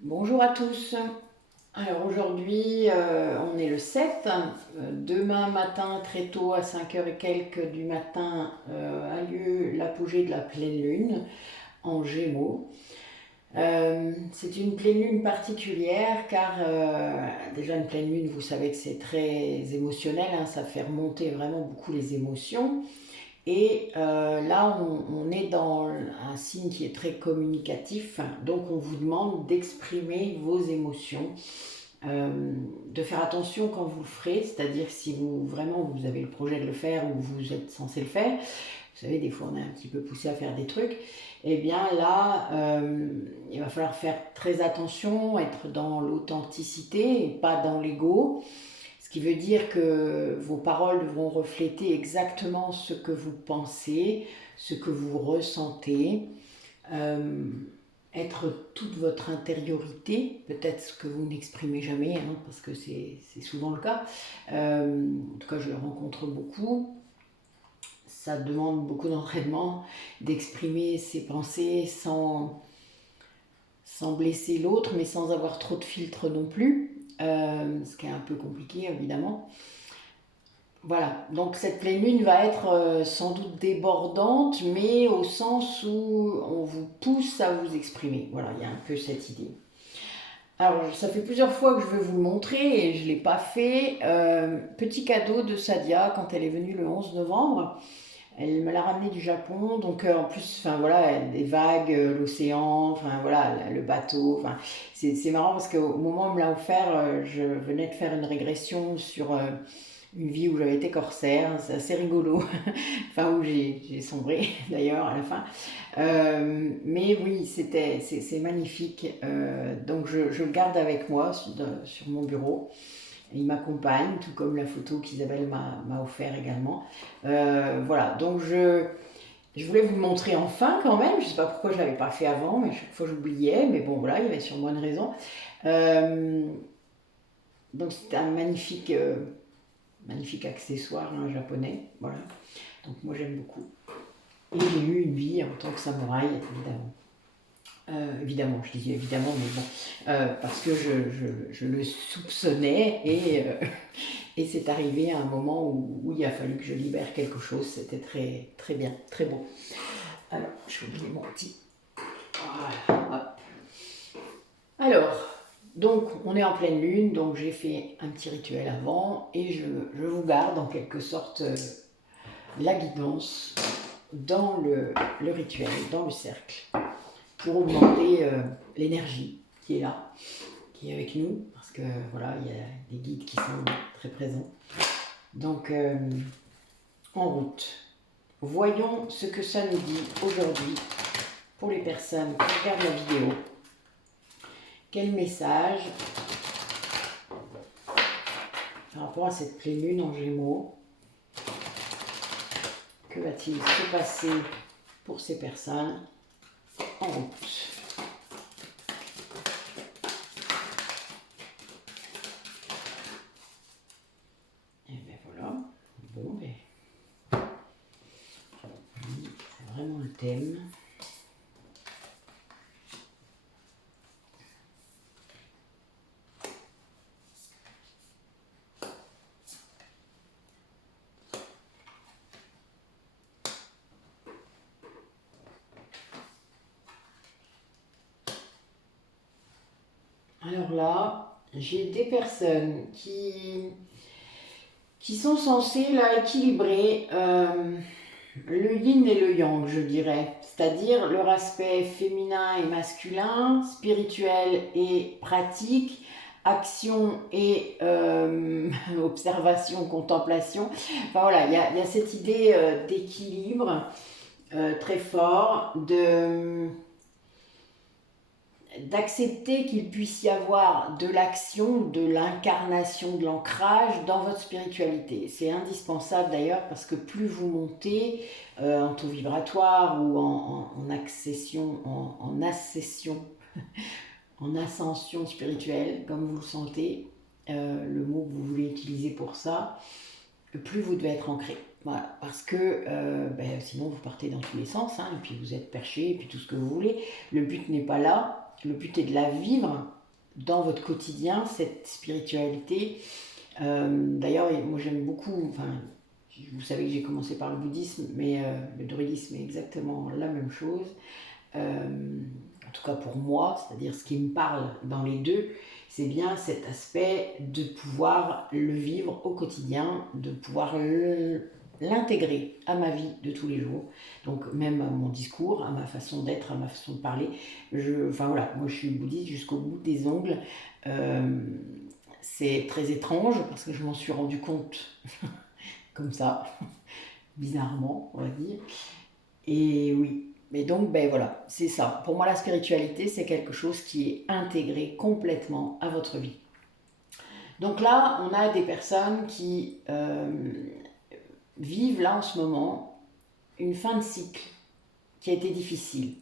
Bonjour à tous. Alors aujourd'hui, on est le 7. Demain matin, très tôt, à 5 heures et quelques du matin, a lieu l'apogée de la pleine lune en Gémeaux. C'est une pleine lune particulière car déjà une pleine lune, vous savez que c'est très émotionnel, hein, ça fait remonter vraiment beaucoup les émotions. Et là, on est dans un signe qui est très communicatif, donc on vous demande d'exprimer vos émotions, de faire attention quand vous le ferez, c'est-à-dire si vous vraiment vous avez le projet de le faire ou vous êtes censé le faire. Vous savez, des fois on est un petit peu poussé à faire des trucs. Et bien là, il va falloir faire très attention, être dans l'authenticité et pas dans l'ego. Ce qui veut dire que vos paroles devront refléter exactement ce que vous pensez, ce que vous ressentez, euh, être toute votre intériorité, peut-être ce que vous n'exprimez jamais, hein, parce que c'est souvent le cas. En tout cas, je le rencontre beaucoup. Ça demande beaucoup d'entraînement, d'exprimer ses pensées sans blesser l'autre, mais sans avoir trop de filtres non plus, ce qui est un peu compliqué évidemment. Voilà, donc cette pleine lune va être sans doute débordante, mais au sens où on vous pousse à vous exprimer. Voilà, il y a un peu cette idée. Alors, ça fait plusieurs fois que je veux vous le montrer et je ne l'ai pas fait. Petit cadeau de Sadia quand elle est venue le 11 novembre. Elle me l'a ramené du Japon, donc en plus, enfin voilà, des vagues, l'océan, enfin voilà, le bateau. Enfin, c'est marrant parce qu'au moment où on me l'a offert, je venais de faire une régression sur une vie où j'avais été corsaire, c'est assez rigolo, enfin où j'ai sombré d'ailleurs à la fin. Mais oui, c'est magnifique, donc je le garde avec moi sur mon bureau. Il m'accompagne, tout comme la photo qu'Isabelle m'a offert également. Voilà, donc je voulais vous le montrer enfin quand même. Je ne sais pas pourquoi je ne l'avais pas fait avant, mais chaque fois j'oubliais. Mais bon, voilà, il y avait sûrement une raison. Euh, donc c'est un magnifique accessoire hein, japonais. Voilà. Donc moi j'aime beaucoup. Et j'ai eu une vie en tant que samouraï, évidemment. Évidemment, je disais évidemment, mais bon, parce que je le soupçonnais et c'est arrivé à un moment où il a fallu que je libère quelque chose. C'était très, très bien, très beau. Alors, j'ai oublié mon petit. Voilà, hop. Alors, donc, on est en pleine lune, donc j'ai fait un petit rituel avant et je vous garde en quelque sorte la guidance dans le rituel, dans le cercle, pour augmenter l'énergie qui est là, qui est avec nous, parce que voilà, il y a des guides qui sont très présents. Donc, en route. Voyons ce que ça nous dit aujourd'hui pour les personnes qui regardent la vidéo. Quel message par rapport à cette pleine lune en Gémeaux? Que va-t-il se passer pour ces personnes en route? Et bien voilà. Bon, ben, c'est vraiment un thème. Alors là, j'ai des personnes qui sont censées là équilibrer le yin et le yang, je dirais. C'est-à-dire leur aspect féminin et masculin, spirituel et pratique, action et observation, contemplation. Enfin voilà, il y a cette idée d'équilibre très fort, d'accepter qu'il puisse y avoir de l'action, de l'incarnation, de l'ancrage dans votre spiritualité. C'est indispensable d'ailleurs parce que plus vous montez en taux vibratoire ou en accession, en accession, en ascension spirituelle, comme vous le sentez, le mot que vous voulez utiliser pour ça, plus vous devez être ancré. Voilà, parce que sinon vous partez dans tous les sens, hein, et puis vous êtes perché, et puis tout ce que vous voulez. Le but n'est pas là. le but est de la vivre dans votre quotidien, cette spiritualité. D'ailleurs, moi j'aime beaucoup, enfin, vous savez que j'ai commencé par le bouddhisme, mais le druidisme est exactement la même chose. En tout cas pour moi, c'est-à-dire ce qui me parle dans les deux, c'est bien cet aspect de pouvoir le vivre au quotidien, de pouvoir l'intégrer à ma vie de tous les jours, donc même à mon discours, à ma façon d'être, à ma façon de parler. Enfin voilà, moi je suis bouddhiste jusqu'au bout des ongles. Euh, c'est très étrange parce que je m'en suis rendu compte comme ça, bizarrement, on va dire. Et oui, mais donc, ben voilà, c'est ça. Pour moi, la spiritualité, c'est quelque chose qui est intégré complètement à votre vie. Donc là, on a des personnes qui vivent là en ce moment une fin de cycle qui a été difficile.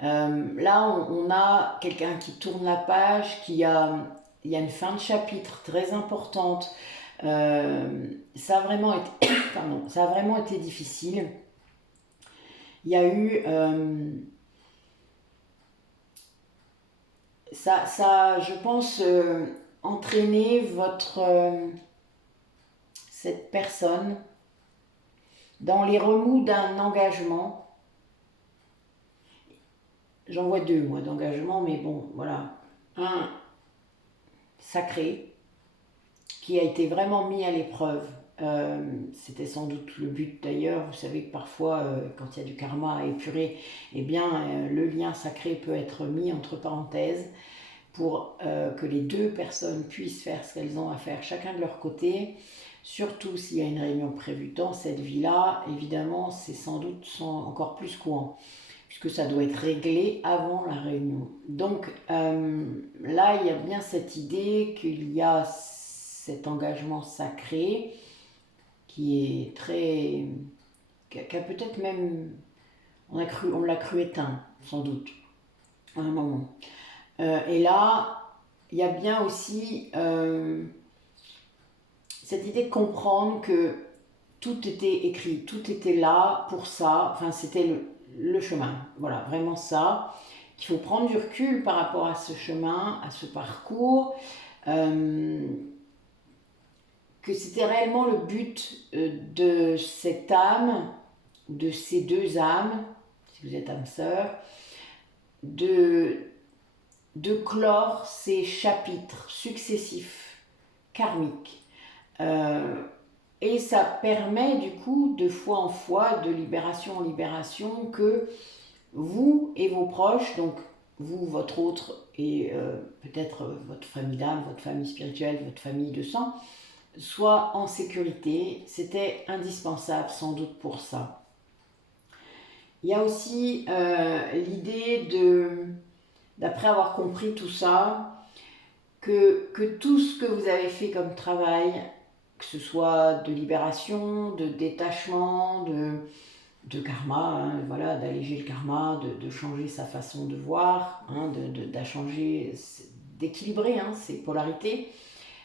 Là, on a quelqu'un qui tourne la page, il y a une fin de chapitre très importante. Ça a vraiment été, pardon, ça a vraiment été difficile. Il y a eu ça, je pense, entraîner cette personne dans les remous d'un engagement. J'en vois deux, moi, d'engagement, mais bon, voilà. Un sacré, qui a été vraiment mis à l'épreuve. C'était sans doute le but d'ailleurs. Vous savez que parfois, quand il y a du karma à épurer, eh bien, le lien sacré peut être mis entre parenthèses pour que les deux personnes puissent faire ce qu'elles ont à faire chacun de leur côté. Surtout s'il y a une réunion prévue dans cette vie-là, évidemment, c'est sans doute encore plus courant, puisque ça doit être réglé avant la réunion. Donc là, il y a bien cette idée qu'il y a cet engagement sacré qui est très... qui a peut-être même... on l'a cru éteint, sans doute, à un moment. Et là, il y a bien aussi cette idée de comprendre que tout était écrit, tout était là pour ça, enfin c'était le chemin, voilà, vraiment ça, qu'il faut prendre du recul par rapport à ce chemin, à ce parcours, que c'était réellement le but de cette âme, de ces deux âmes, si vous êtes âme sœur, de clore ces chapitres successifs karmiques. Et ça permet du coup, de fois en fois, de libération en libération, que vous et vos proches, donc vous, votre autre, et peut-être votre famille d'âme, votre famille spirituelle, votre famille de sang, soient en sécurité. C'était indispensable sans doute pour ça. Il y a aussi l'idée d'après avoir compris tout ça, que tout ce que vous avez fait comme travail, que ce soit de libération, de détachement, de karma, hein, voilà, d'alléger le karma, de changer sa façon de voir, hein, changer, d'équilibrer hein, ces polarités,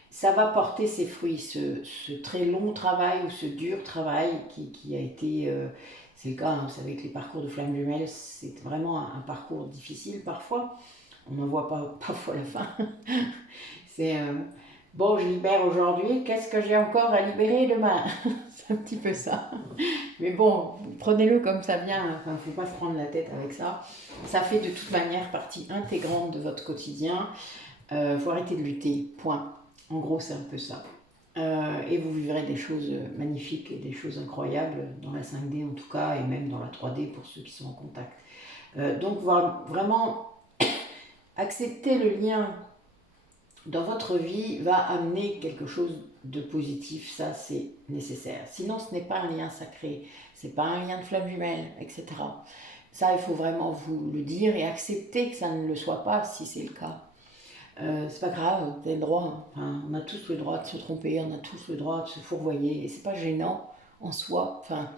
ça va porter ses fruits, ce très long travail ou ce dur travail qui a été... c'est le cas, hein, vous savez que les parcours de flammes jumelles, c'est vraiment un parcours difficile parfois. On n'en voit pas parfois la fin. C'est bon, je libère aujourd'hui, qu'est-ce que j'ai encore à libérer demain? C'est un petit peu ça. Mais bon, prenez-le comme ça vient, enfin, faut pas se prendre la tête avec ça. Ça fait de toute manière partie intégrante de votre quotidien. Faut arrêter de lutter, point. En gros, c'est un peu ça. Et vous vivrez des choses magnifiques et des choses incroyables dans la 5D en tout cas, et même dans la 3D pour ceux qui sont en contact. Donc vraiment, accepter le lien dans votre vie va amener quelque chose de positif, ça c'est nécessaire. Sinon ce n'est pas un lien sacré, c'est pas un lien de flamme jumelle, etc. Ça il faut vraiment vous le dire et accepter que ça ne le soit pas si c'est le cas. C'est pas grave, vous avez le droit, enfin, on a tous le droit de se tromper, on a tous le droit de se fourvoyer, et c'est pas gênant en soi, enfin,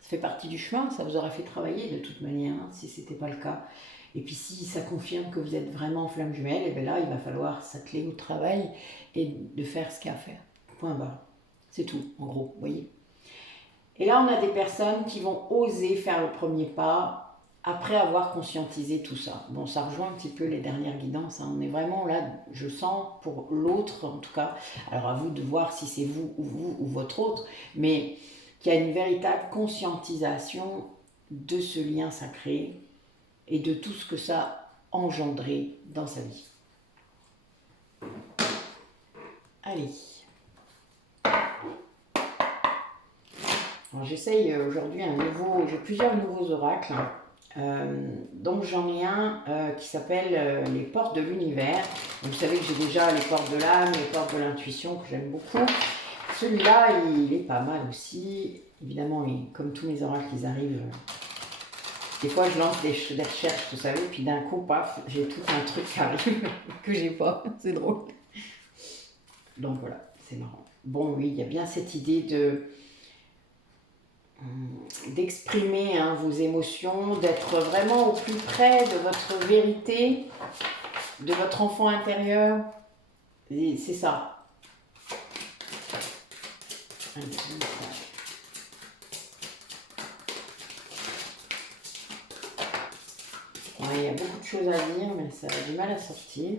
ça fait partie du chemin, ça vous aurait fait travailler de toute manière, hein, si c'était pas le cas. Et puis si ça confirme que vous êtes vraiment en flamme jumelle, et bien là il va falloir s'atteler au travail et de faire ce qu'il y a à faire. Point barre. C'est tout, en gros, vous voyez. Et là on a des personnes qui vont oser faire le premier pas après avoir conscientisé tout ça. Bon, ça rejoint un petit peu les dernières guidances, hein. On est vraiment là, je sens, pour l'autre en tout cas. Alors à vous de voir si c'est vous ou votre autre, mais qu'il y a une véritable conscientisation de ce lien sacré et de tout ce que ça a engendré dans sa vie. Allez. Alors j'essaye aujourd'hui j'ai plusieurs nouveaux oracles. Donc j'en ai un qui s'appelle les portes de l'univers. Vous savez que j'ai déjà les portes de l'âme, les portes de l'intuition que j'aime beaucoup. Celui-là, il est pas mal aussi. Évidemment, comme tous mes oracles, ils arrivent. Des fois, je lance des recherches, vous savez, puis d'un coup, paf, j'ai tout un truc qui arrive que j'ai pas. C'est drôle. Donc voilà, c'est marrant. Bon, oui, il y a bien cette idée d'exprimer vos émotions, d'être vraiment au plus près de votre vérité, de votre enfant intérieur. C'est ça. Il y a beaucoup de choses à dire, mais ça a du mal à sortir.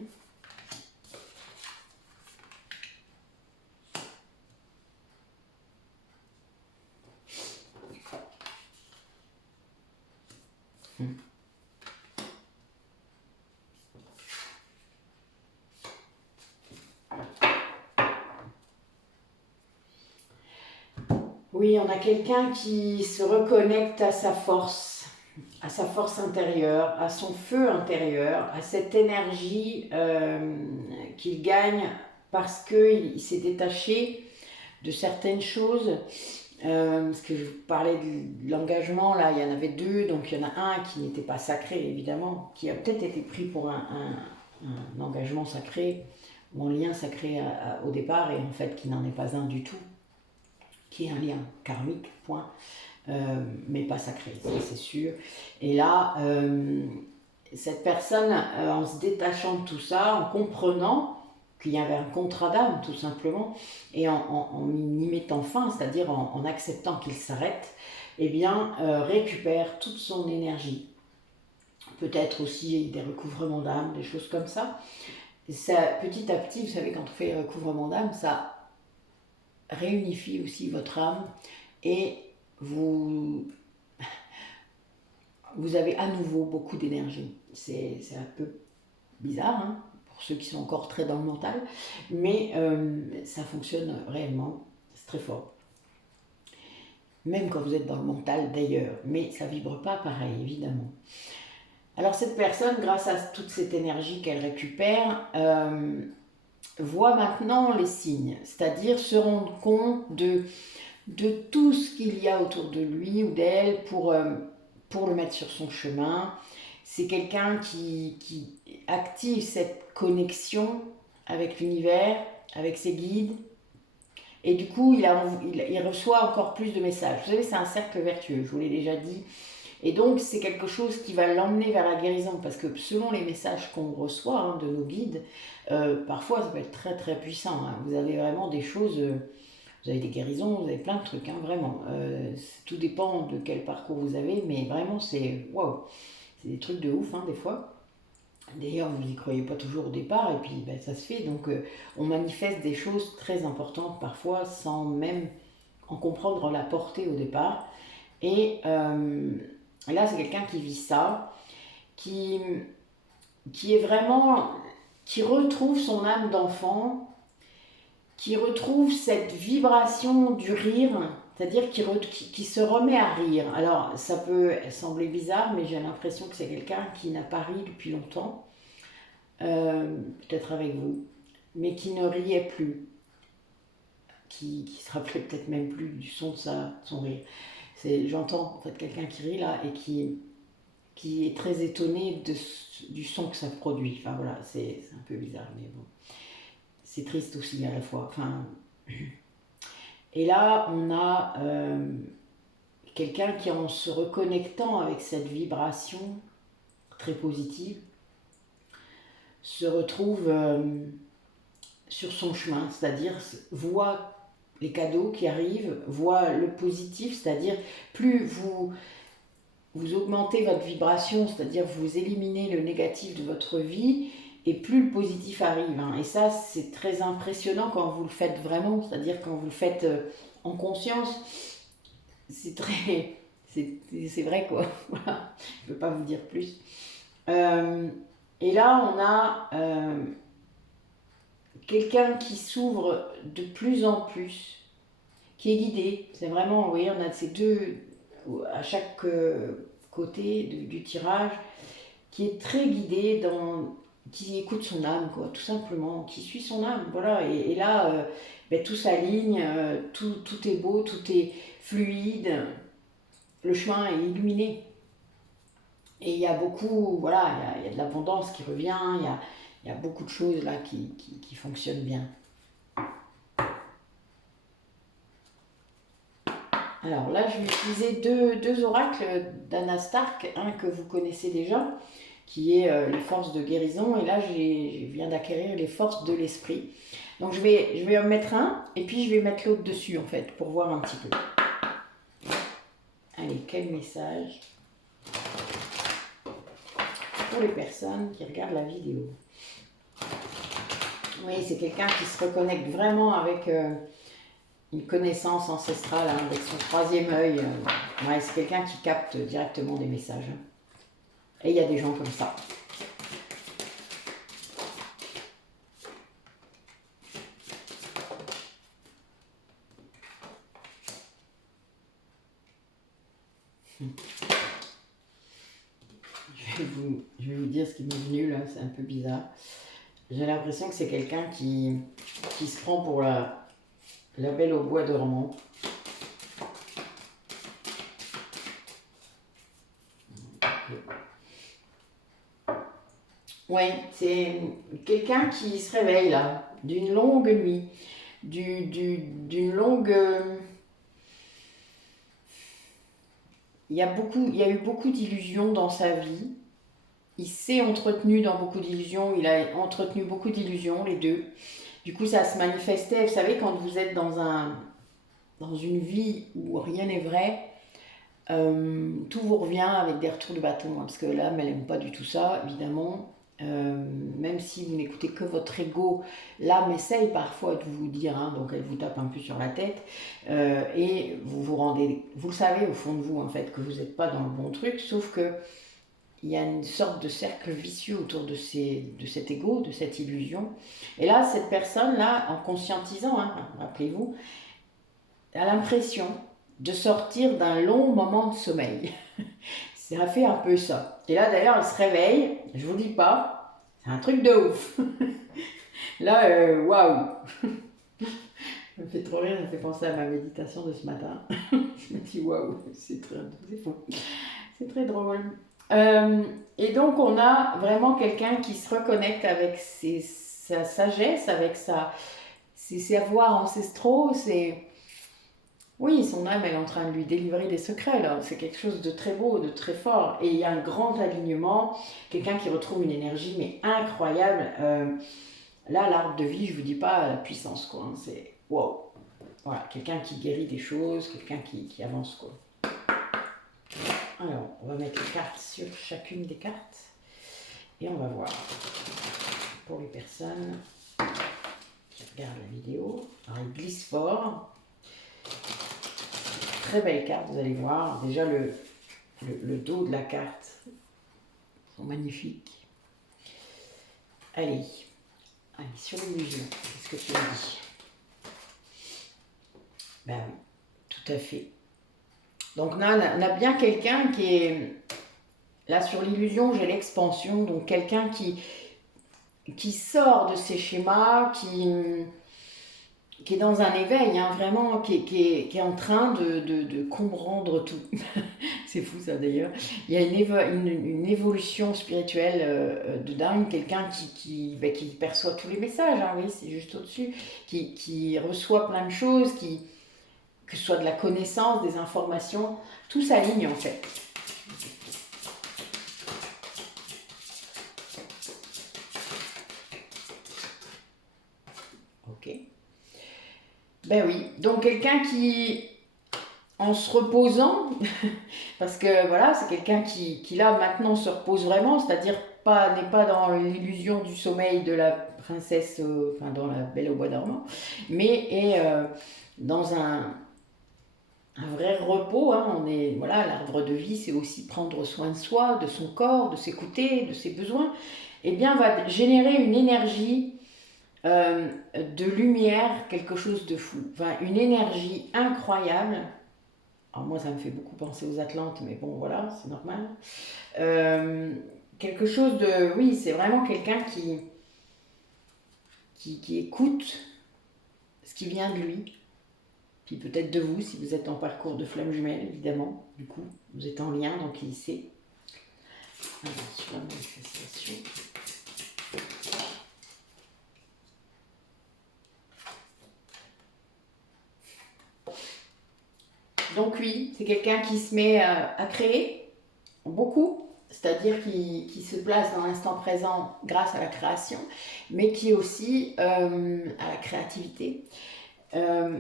Oui, on a quelqu'un qui se reconnecte à sa force intérieure, à son feu intérieur, à cette énergie qu'il gagne parce qu'il s'est détaché de certaines choses. Parce que je parlais de l'engagement, là, il y en avait deux, donc il y en a un qui n'était pas sacré, évidemment, qui a peut-être été pris pour un engagement sacré, ou un lien sacré au départ, et en fait qui n'en est pas un du tout, qui est un lien karmique, point, mais pas sacré, c'est sûr. Et là, cette personne, en se détachant de tout ça, en comprenant qu'il y avait un contrat d'âme, tout simplement, et en y mettant fin, c'est-à-dire en acceptant qu'il s'arrête, eh bien, récupère toute son énergie. Peut-être aussi des recouvrements d'âme, des choses comme ça. Ça, petit à petit, vous savez, quand on fait les recouvrements d'âme, ça réunifie aussi votre âme et vous avez à nouveau beaucoup d'énergie. C'est un peu bizarre, hein, pour ceux qui sont encore très dans le mental, mais ça fonctionne réellement, c'est très fort. Même quand vous êtes dans le mental d'ailleurs, mais ça vibre pas pareil, évidemment. Alors cette personne, grâce à toute cette énergie qu'elle récupère, voit maintenant les signes, c'est-à-dire se rendre compte de tout ce qu'il y a autour de lui ou d'elle pour le mettre sur son chemin. C'est quelqu'un qui active cette connexion avec l'univers, avec ses guides, et du coup il reçoit encore plus de messages. Vous savez, c'est un cercle vertueux, je vous l'ai déjà dit. Et donc c'est quelque chose qui va l'emmener vers la guérison, parce que selon les messages qu'on reçoit de nos guides, parfois ça peut être très très puissant. Vous avez vraiment des choses... vous avez des guérisons, vous avez plein de trucs, vraiment. Tout dépend de quel parcours vous avez, mais vraiment, c'est waouh. C'est des trucs de ouf, des fois. D'ailleurs, vous n'y croyez pas toujours au départ, et puis ça se fait. Donc, on manifeste des choses très importantes parfois sans même en comprendre la portée au départ. Et là, c'est quelqu'un qui vit ça, qui est vraiment... qui retrouve son âme d'enfant, qui retrouve cette vibration du rire, c'est-à-dire qui se remet à rire. Alors, ça peut sembler bizarre, mais j'ai l'impression que c'est quelqu'un qui n'a pas ri depuis longtemps, peut-être avec vous, mais qui ne riait plus, qui se rappelait peut-être même plus du son de son rire. J'entends en fait quelqu'un qui rit là et qui est très étonné du son que ça produit. Enfin voilà, c'est un peu bizarre, mais bon. C'est triste aussi à la fois. Et là, on a quelqu'un qui, en se reconnectant avec cette vibration très positive, se retrouve sur son chemin, c'est-à-dire voit les cadeaux qui arrivent, voit le positif, c'est-à-dire plus vous vous augmentez votre vibration, c'est-à-dire vous éliminez le négatif de votre vie et plus le positif arrive. Hein. Et ça, c'est très impressionnant quand vous le faites vraiment, c'est-à-dire quand vous le faites en conscience. C'est très... C'est vrai quoi, voilà. Je ne peux pas vous dire plus. Et là, on a quelqu'un qui s'ouvre de plus en plus, qui est guidé. C'est vraiment, vous voyez, on a ces deux à chaque côté du tirage, qui est très guidé, qui écoute son âme, quoi, tout simplement, qui suit son âme. Voilà. Et là, tout s'aligne, tout est beau, tout est fluide, le chemin est illuminé. Et il y a beaucoup, voilà, il y a de l'abondance qui revient, il y a beaucoup de choses là qui fonctionnent bien. Alors là, je vais utiliser deux oracles d'Anna Stark, un que vous connaissez déjà, qui est les forces de guérison, et là, je viens d'acquérir les forces de l'esprit. Donc je vais en mettre un, et puis je vais mettre l'autre dessus, en fait, pour voir un petit peu. Allez, quel message pour les personnes qui regardent la vidéo. Oui, c'est quelqu'un qui se reconnecte vraiment avec une connaissance ancestrale, hein, avec son troisième œil. Ouais, c'est quelqu'un qui capte directement des messages. Et il y a des gens comme ça. Je vais vous dire ce qui m'est venu là, c'est un peu bizarre. J'ai l'impression que c'est quelqu'un qui se prend pour la belle au bois dormant. Ouais, c'est quelqu'un qui se réveille là, d'une longue nuit, d'une longue... il y a eu beaucoup d'illusions dans sa vie. Il s'est entretenu dans beaucoup d'illusions, il a entretenu beaucoup d'illusions, les deux. Du coup, ça se manifestait, vous savez, quand vous êtes dans une vie où rien n'est vrai, tout vous revient avec des retours de bâton, hein, parce que l'âme, elle n'aime pas du tout ça, évidemment. Même si vous n'écoutez que votre ego, l'âme essaye parfois de vous dire, hein, donc elle vous tape un peu sur la tête, et vous le savez au fond de vous en fait, que vous n'êtes pas dans le bon truc, sauf que il y a une sorte de cercle vicieux autour de cet ego, de cette illusion. Et là, cette personne-là, en conscientisant, hein, rappelez-vous, a l'impression de sortir d'un long moment de sommeil. Ça fait un peu ça. Et là, d'ailleurs, elle se réveille, je vous dis pas, c'est un truc de ouf. Là, waouh. Ça me fait trop rire, ça me fait penser à ma méditation de ce matin. Je me dis waouh, c'est fou. C'est très drôle. Et donc, on a vraiment quelqu'un qui se reconnecte avec sa sagesse, avec ses savoirs ancestraux. Oui, son âme, elle est en train de lui délivrer des secrets, là. C'est quelque chose de très beau, de très fort. Et il y a un grand alignement, quelqu'un qui retrouve une énergie, mais incroyable. Là, l'arbre de vie, je vous dis pas la puissance, quoi. Hein. C'est wow. Voilà, quelqu'un qui guérit des choses, quelqu'un qui avance, quoi. Alors, on va mettre les cartes sur chacune des cartes et on va voir pour les personnes qui regardent la vidéo. Alors, il glisse fort. Très belle carte, vous allez voir. Déjà, le dos de la carte sont magnifiques. Allez, sur l'illusion, qu'est-ce que tu as dit? Ben oui, tout à fait. Donc là, on a bien quelqu'un qui est... Là, sur l'illusion, j'ai l'expansion. Donc quelqu'un qui sort de ses schémas, qui est dans un éveil, hein, vraiment, qui est en train de comprendre tout. C'est fou ça d'ailleurs. Il y a une évolution spirituelle de dingue, quelqu'un qui perçoit tous les messages, hein, oui, c'est juste au-dessus, qui reçoit plein de choses, que ce soit de la connaissance, des informations, tout s'aligne en fait. Ok. Ben oui, donc quelqu'un qui en se reposant, parce que voilà, c'est quelqu'un qui là maintenant se repose vraiment, c'est-à-dire n'est pas dans l'illusion du sommeil de la princesse, enfin dans la Belle au bois dormant, mais est dans un vrai repos. Hein. On est, voilà, l'arbre de vie, c'est aussi prendre soin de soi, de son corps, de s'écouter, de ses besoins. Eh bien, va générer une énergie de lumière, quelque chose de fou. Enfin, une énergie incroyable. Alors moi, ça me fait beaucoup penser aux Atlantes, mais bon, voilà, c'est normal. Euh, quelque chose de... Oui, c'est vraiment quelqu'un qui écoute ce qui vient de lui, puis peut-être de vous, si vous êtes en parcours de flamme jumelle, évidemment. Du coup, vous êtes en lien, donc il sait. Alors, sur la manifestation. Donc oui, c'est quelqu'un qui se met à créer, beaucoup, c'est-à-dire qui se place dans l'instant présent grâce à la création, mais qui est aussi à la créativité. Euh,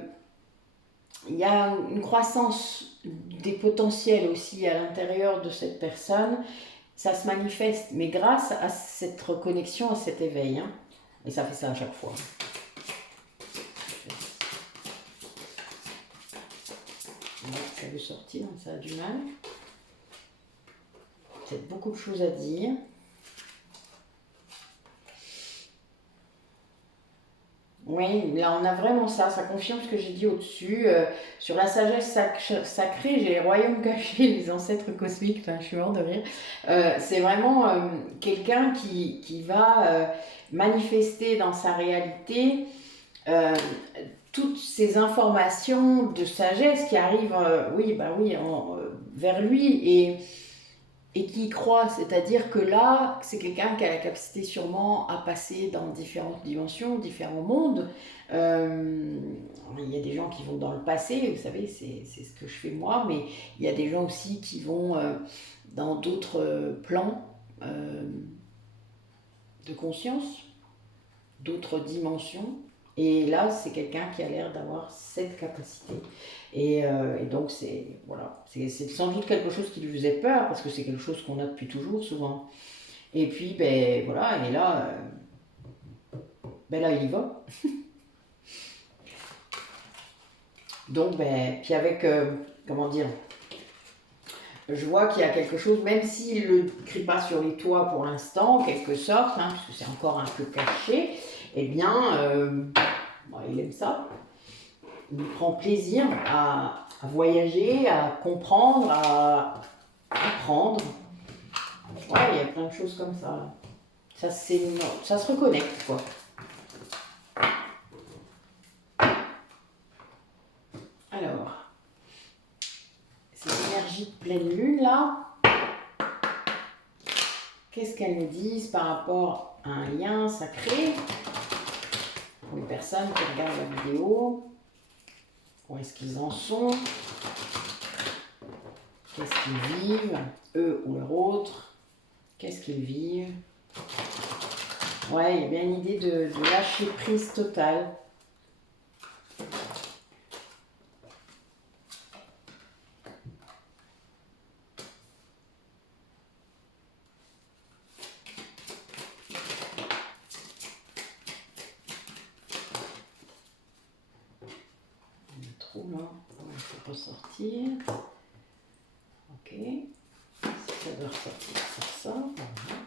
il y a une croissance des potentiels aussi à l'intérieur de cette personne. Ça se manifeste, mais grâce à cette reconnexion, à cet éveil. Hein. Et ça fait ça à chaque fois. Ça veut sortir, ça a du mal. Peut-être beaucoup de choses à dire. Oui, là on a vraiment ça, ça confirme ce que j'ai dit au-dessus. Sur la sagesse sacrée, j'ai les royaumes cachés, les ancêtres cosmiques, enfin je suis mort de rire. C'est vraiment quelqu'un qui va manifester dans sa réalité euh, toutes ces informations de sagesse qui arrivent, oui, bah oui, vers lui et qui y croit. C'est-à-dire que là, c'est quelqu'un qui a la capacité sûrement à passer dans différentes dimensions, différents mondes. Euh, il y a des gens qui vont dans le passé, vous savez, c'est ce que je fais moi, mais il y a des gens aussi qui vont dans d'autres plans euh, de conscience, d'autres dimensions. Et là, c'est quelqu'un qui a l'air d'avoir cette capacité. Et donc, c'est voilà, c'est sans doute quelque chose qui lui faisait peur, parce que c'est quelque chose qu'on a depuis toujours, souvent. Et puis, ben voilà, et là, ben là, il y va. Donc, ben, puis avec, comment dire, je vois qu'il y a quelque chose, même s'il ne le crie pas sur les toits pour l'instant, en quelque sorte, hein, puisque c'est encore un peu caché, eh bien, bon, il aime ça. Il prend plaisir à voyager, à comprendre, à apprendre. Ouais, il y a plein de choses comme ça. Ça se reconnecte, quoi. Alors, cette énergie de pleine lune, là, qu'est-ce qu'elles nous disent par rapport à un lien sacré pour les personnes qui regardent la vidéo? Où est-ce qu'ils en sont? Qu'est-ce qu'ils vivent, eux ou leur autre? Qu'est-ce qu'ils vivent? Ouais, il y a bien une idée de lâcher prise totale. Il y a trop là, il ne faut pas sortir. Ok, si ça doit ressortir, ça sort. Voilà.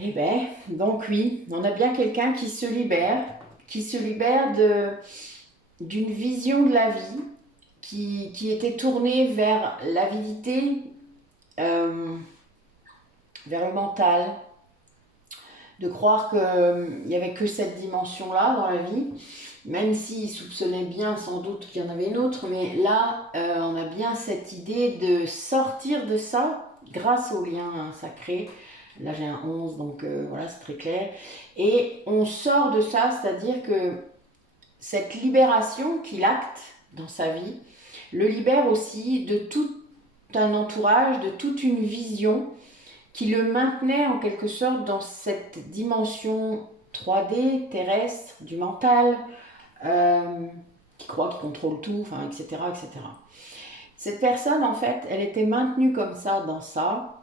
Eh bien, donc oui, on a bien quelqu'un qui se libère d'une vision de la vie qui était tournée vers l'avidité, vers le mental, de croire qu'il n'y avait que cette dimension-là dans la vie, même s'il soupçonnait bien sans doute qu'il y en avait une autre, mais là, on a bien cette idée de sortir de ça grâce au lien sacré. Là, j'ai un 11, donc voilà, c'est très clair. Et on sort de ça, c'est-à-dire que cette libération qu'il acte dans sa vie le libère aussi de tout un entourage, de toute une vision qui le maintenait en quelque sorte dans cette dimension 3D, terrestre, du mental, euh, qui croit qu'il contrôle tout, enfin, etc., etc. Cette personne, en fait, elle était maintenue comme ça dans ça,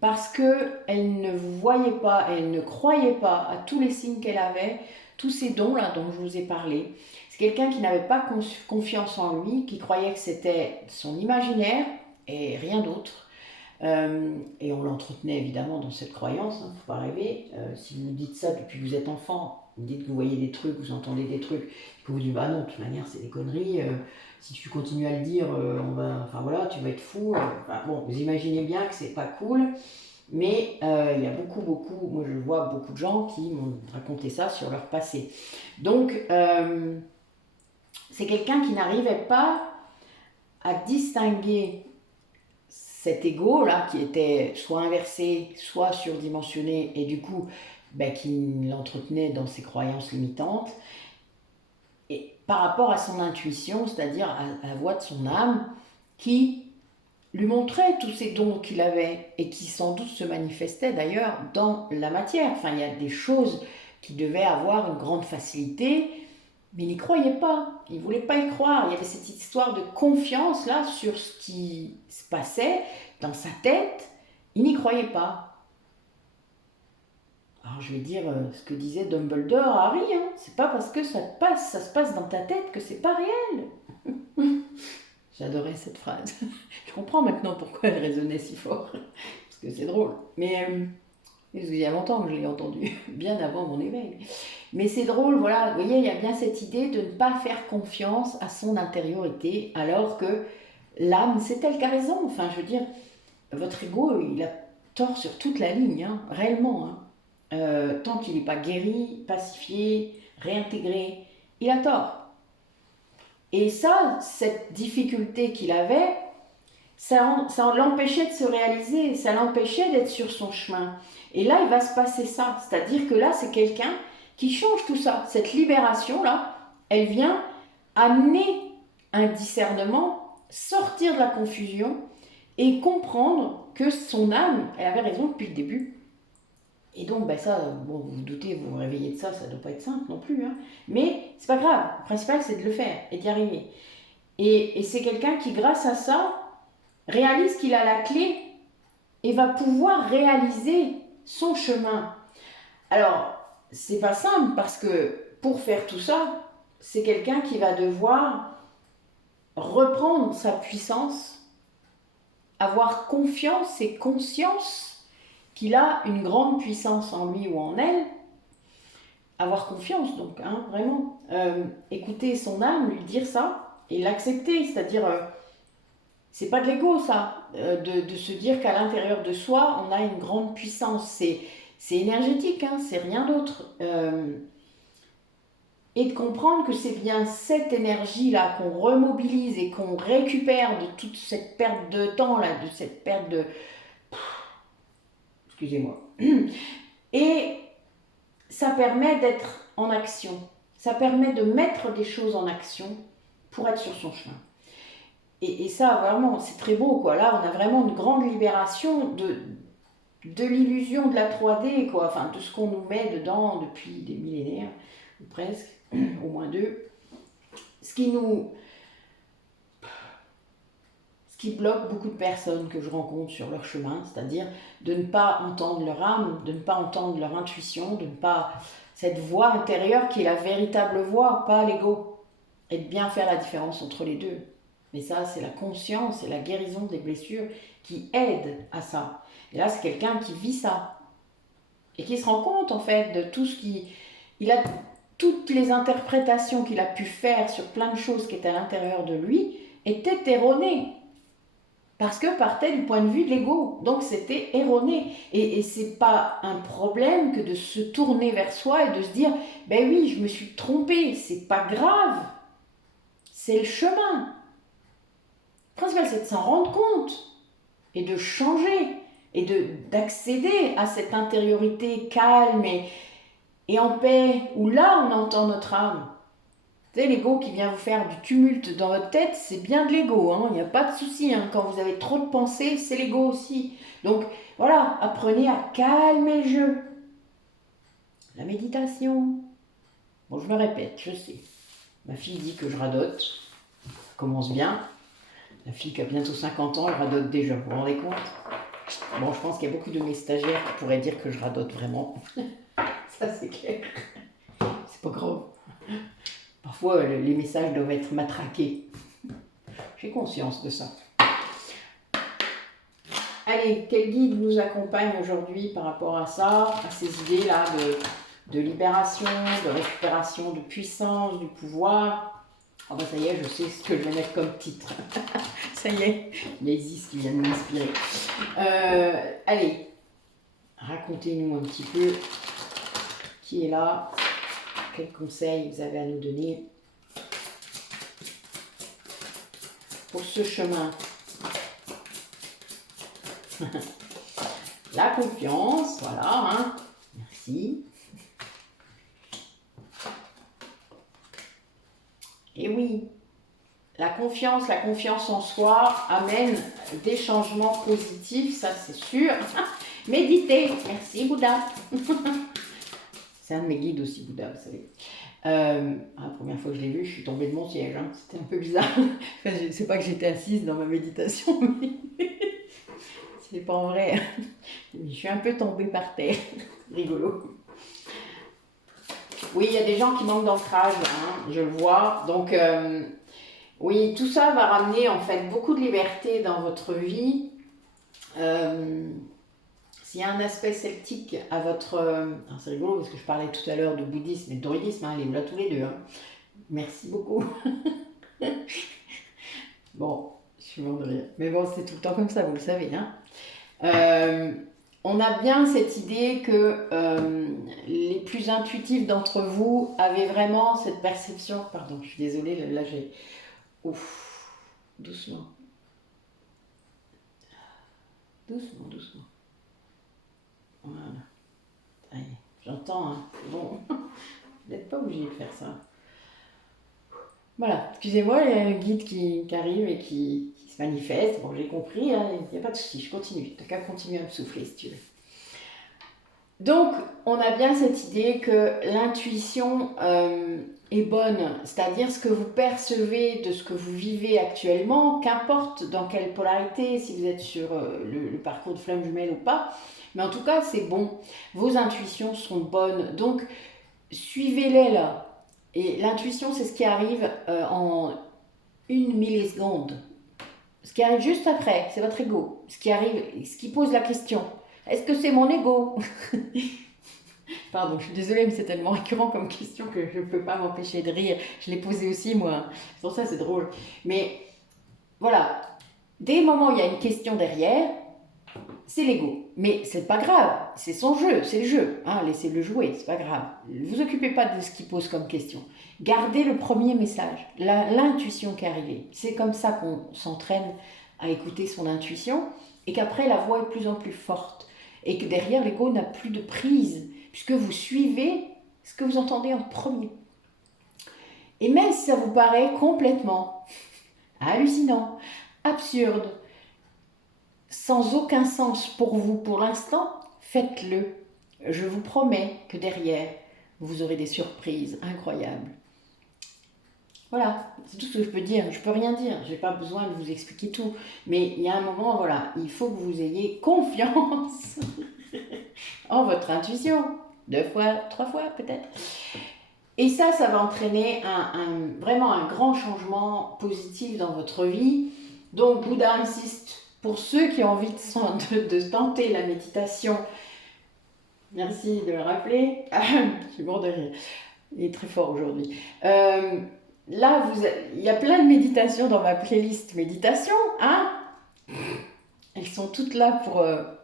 parce qu'elle ne voyait pas, elle ne croyait pas à tous les signes qu'elle avait, tous ces dons-là dont je vous ai parlé. C'est quelqu'un qui n'avait pas confiance en lui, qui croyait que c'était son imaginaire et rien d'autre. Et on l'entretenait évidemment dans cette croyance, il ne faut pas rêver. Si vous dites ça depuis que vous êtes enfant, vous dites que vous voyez des trucs, vous entendez des trucs, que vous dites bah non, de toute manière c'est des conneries, si tu continues à le dire, enfin voilà, tu vas être fou. Enfin, bon, vous imaginez bien que c'est pas cool, mais il y a beaucoup, moi je vois beaucoup de gens qui m'ont raconté ça sur leur passé. Donc c'est quelqu'un qui n'arrivait pas à distinguer cet ego là qui était soit inversé, soit surdimensionné et du coup qui l'entretenait dans ses croyances limitantes et par rapport à son intuition, c'est-à-dire à la voix de son âme qui lui montrait tous ces dons qu'il avait et qui sans doute se manifestaient d'ailleurs dans la matière. Enfin, il y a des choses qui devaient avoir une grande facilité, mais il n'y croyait pas, il ne voulait pas y croire. Il y avait cette histoire de confiance là sur ce qui se passait dans sa tête, il n'y croyait pas. Alors je vais dire ce que disait Dumbledore à Harry, hein. C'est pas parce que ça se passe dans ta tête que c'est pas réel. J'adorais cette phrase. Je comprends maintenant pourquoi elle résonnait si fort, parce que c'est drôle. Mais il y a longtemps que je l'ai entendu, bien avant mon éveil. Mais c'est drôle, voilà, vous voyez, il y a bien cette idée de ne pas faire confiance à son intériorité, alors que l'âme, c'est elle qui a raison. Enfin, je veux dire, votre ego, il a tort sur toute la ligne, hein, réellement. Hein. Tant qu'il n'est pas guéri, pacifié, réintégré, il a tort. Et ça, cette difficulté qu'il avait, ça l'empêchait de se réaliser, ça l'empêchait d'être sur son chemin. Et là, il va se passer ça. C'est-à-dire que là, c'est quelqu'un qui change tout ça. Cette libération-là, elle vient amener un discernement, sortir de la confusion et comprendre que son âme, elle avait raison depuis le début. Et donc, ça, bon, vous vous doutez, vous vous réveillez de ça, ça ne doit pas être simple non plus. Hein. Mais c'est pas grave. Le principal, c'est de le faire et d'y arriver. Et c'est quelqu'un qui, grâce à ça, réalise qu'il a la clé et va pouvoir réaliser son chemin. Alors, c'est pas simple parce que pour faire tout ça, c'est quelqu'un qui va devoir reprendre sa puissance, avoir confiance et conscience qu'il a une grande puissance en lui ou en elle, avoir confiance donc, hein, vraiment. Écouter son âme, lui dire ça et l'accepter, c'est-à-dire c'est pas de l'ego ça, de se dire qu'à l'intérieur de soi on a une grande puissance, c'est énergétique, hein, c'est rien d'autre. Et de comprendre que c'est bien cette énergie-là qu'on remobilise et qu'on récupère de toute cette perte de temps, là, de cette perte de... Excusez-moi. Et ça permet d'être en action. Ça permet de mettre des choses en action pour être sur son chemin. Et ça, vraiment, c'est très beau, quoi. Là, on a vraiment une grande libération de l'illusion de la 3D, quoi. Enfin, de ce qu'on nous met dedans depuis des millénaires, ou presque, au moins deux. Ce qui bloque beaucoup de personnes que je rencontre sur leur chemin, c'est-à-dire de ne pas entendre leur âme, de ne pas entendre leur intuition, de ne pas... cette voix intérieure qui est la véritable voix, pas l'ego. Et de bien faire la différence entre les deux. Mais ça, c'est la conscience et la guérison des blessures qui aident à ça. Et là, c'est quelqu'un qui vit ça. Et qui se rend compte, en fait, de tout ce qui... Il a toutes les interprétations qu'il a pu faire sur plein de choses qui étaient à l'intérieur de lui étaient erronées. parce que partait du point de vue de l'ego. Donc c'était erroné. Et c'est pas un problème que de se tourner vers soi et de se dire, ben oui, je me suis trompée, c'est pas grave, c'est le chemin. Le principal, c'est de s'en rendre compte et de changer et d'accéder à cette intériorité calme et en paix, où là on entend notre âme. Tu sais, l'ego qui vient vous faire du tumulte dans votre tête, c'est bien de l'ego, hein, il n'y a pas de souci. Hein. Quand vous avez trop de pensées, c'est l'ego aussi. Donc voilà, apprenez à calmer le jeu. La méditation. Bon, je me répète, je sais. Ma fille dit que je radote. Ça commence bien. La fille qui a bientôt 50 ans, elle radote déjà, vous vous rendez compte? Bon, je pense qu'il y a beaucoup de mes stagiaires qui pourraient dire que je radote vraiment. Ça, c'est clair. C'est pas grave. Parfois, les messages doivent être matraqués. J'ai conscience de ça. Allez, quel guide nous accompagne aujourd'hui par rapport à ça, à ces idées-là de libération, de récupération de puissance, du pouvoir? Ah bah ça y est, je sais ce que je vais mettre comme titre. Ça y est, il y a Isis qui vient de m'inspirer. Allez, racontez-nous un petit peu qui est là, quels conseils vous avez à nous donner pour ce chemin. La confiance, voilà, hein. Merci. Et oui, la confiance en soi amène des changements positifs, ça c'est sûr. Méditez, merci Bouddha. C'est un de mes guides aussi, Bouddha, vous savez. La première fois que je l'ai vu, je suis tombée de mon siège, hein. C'était un peu bizarre. Enfin, c'est pas que j'étais assise dans ma méditation, mais c'est pas vrai. Je suis un peu tombée par terre. Rigolo. Oui, il y a des gens qui manquent d'ancrage, hein, je le vois. Donc, oui, tout ça va ramener en fait beaucoup de liberté dans votre vie. S'il y a un aspect sceptique à votre... c'est rigolo parce que je parlais tout à l'heure de bouddhisme et de druidisme, hein, les voilà tous les deux. Hein. Merci beaucoup. Bon, je suis mort de rire. Mais bon, c'est tout le temps comme ça, vous le savez. Hein. On a bien cette idée que les plus intuitifs d'entre vous avaient vraiment cette perception. Pardon, je suis désolée, là j'ai. Ouf, doucement. Doucement, doucement. Voilà. Allez, j'entends, hein. Bon, vous n'êtes pas obligé de faire ça. Voilà, excusez-moi, il y a un guide qui arrive et qui se manifeste. Bon, j'ai compris, hein, il n'y a pas de souci, je continue. T'as qu'à continuer à me souffler si tu veux. Donc, on a bien cette idée que l'intuition est bonne, c'est-à-dire ce que vous percevez de ce que vous vivez actuellement, qu'importe dans quelle polarité, si vous êtes sur le parcours de flamme jumelle ou pas, mais en tout cas, c'est bon. Vos intuitions sont bonnes, donc suivez-les là. Et l'intuition, c'est ce qui arrive en 1 milliseconde. Ce qui arrive juste après, c'est votre ego. Ce qui arrive, ce qui pose la question. Est-ce que c'est mon ego? Pardon, je suis désolée, mais c'est tellement récurrent comme question que je ne peux pas m'empêcher de rire. Je l'ai posé aussi, moi. C'est pour ça, c'est drôle. Mais voilà, dès le moment où il y a une question derrière, c'est l'ego. Mais c'est pas grave, c'est son jeu, c'est le jeu. Hein, laissez-le jouer, c'est pas grave. Ne vous occupez pas de ce qu'il pose comme question. Gardez le premier message, l'intuition qui est arrivée. C'est comme ça qu'on s'entraîne à écouter son intuition et qu'après la voix est de plus en plus forte et que derrière l'ego n'a plus de prise puisque vous suivez ce que vous entendez en premier. Et même si ça vous paraît complètement hallucinant, absurde, sans aucun sens pour vous pour l'instant, faites-le. Je vous promets que derrière, vous aurez des surprises incroyables. Voilà, c'est tout ce que je peux dire. Je ne peux rien dire, je n'ai pas besoin de vous expliquer tout. Mais il y a un moment, voilà, il faut que vous ayez confiance en votre intuition. 2 fois, 3 fois peut-être. Et ça va entraîner vraiment un grand changement positif dans votre vie. Donc Bouddha insiste, pour ceux qui ont envie de tenter la méditation, merci de le rappeler. Je suis mort de rire, il est très fort aujourd'hui. Là, il y a plein de méditations dans ma playlist méditation, hein. Elles sont toutes là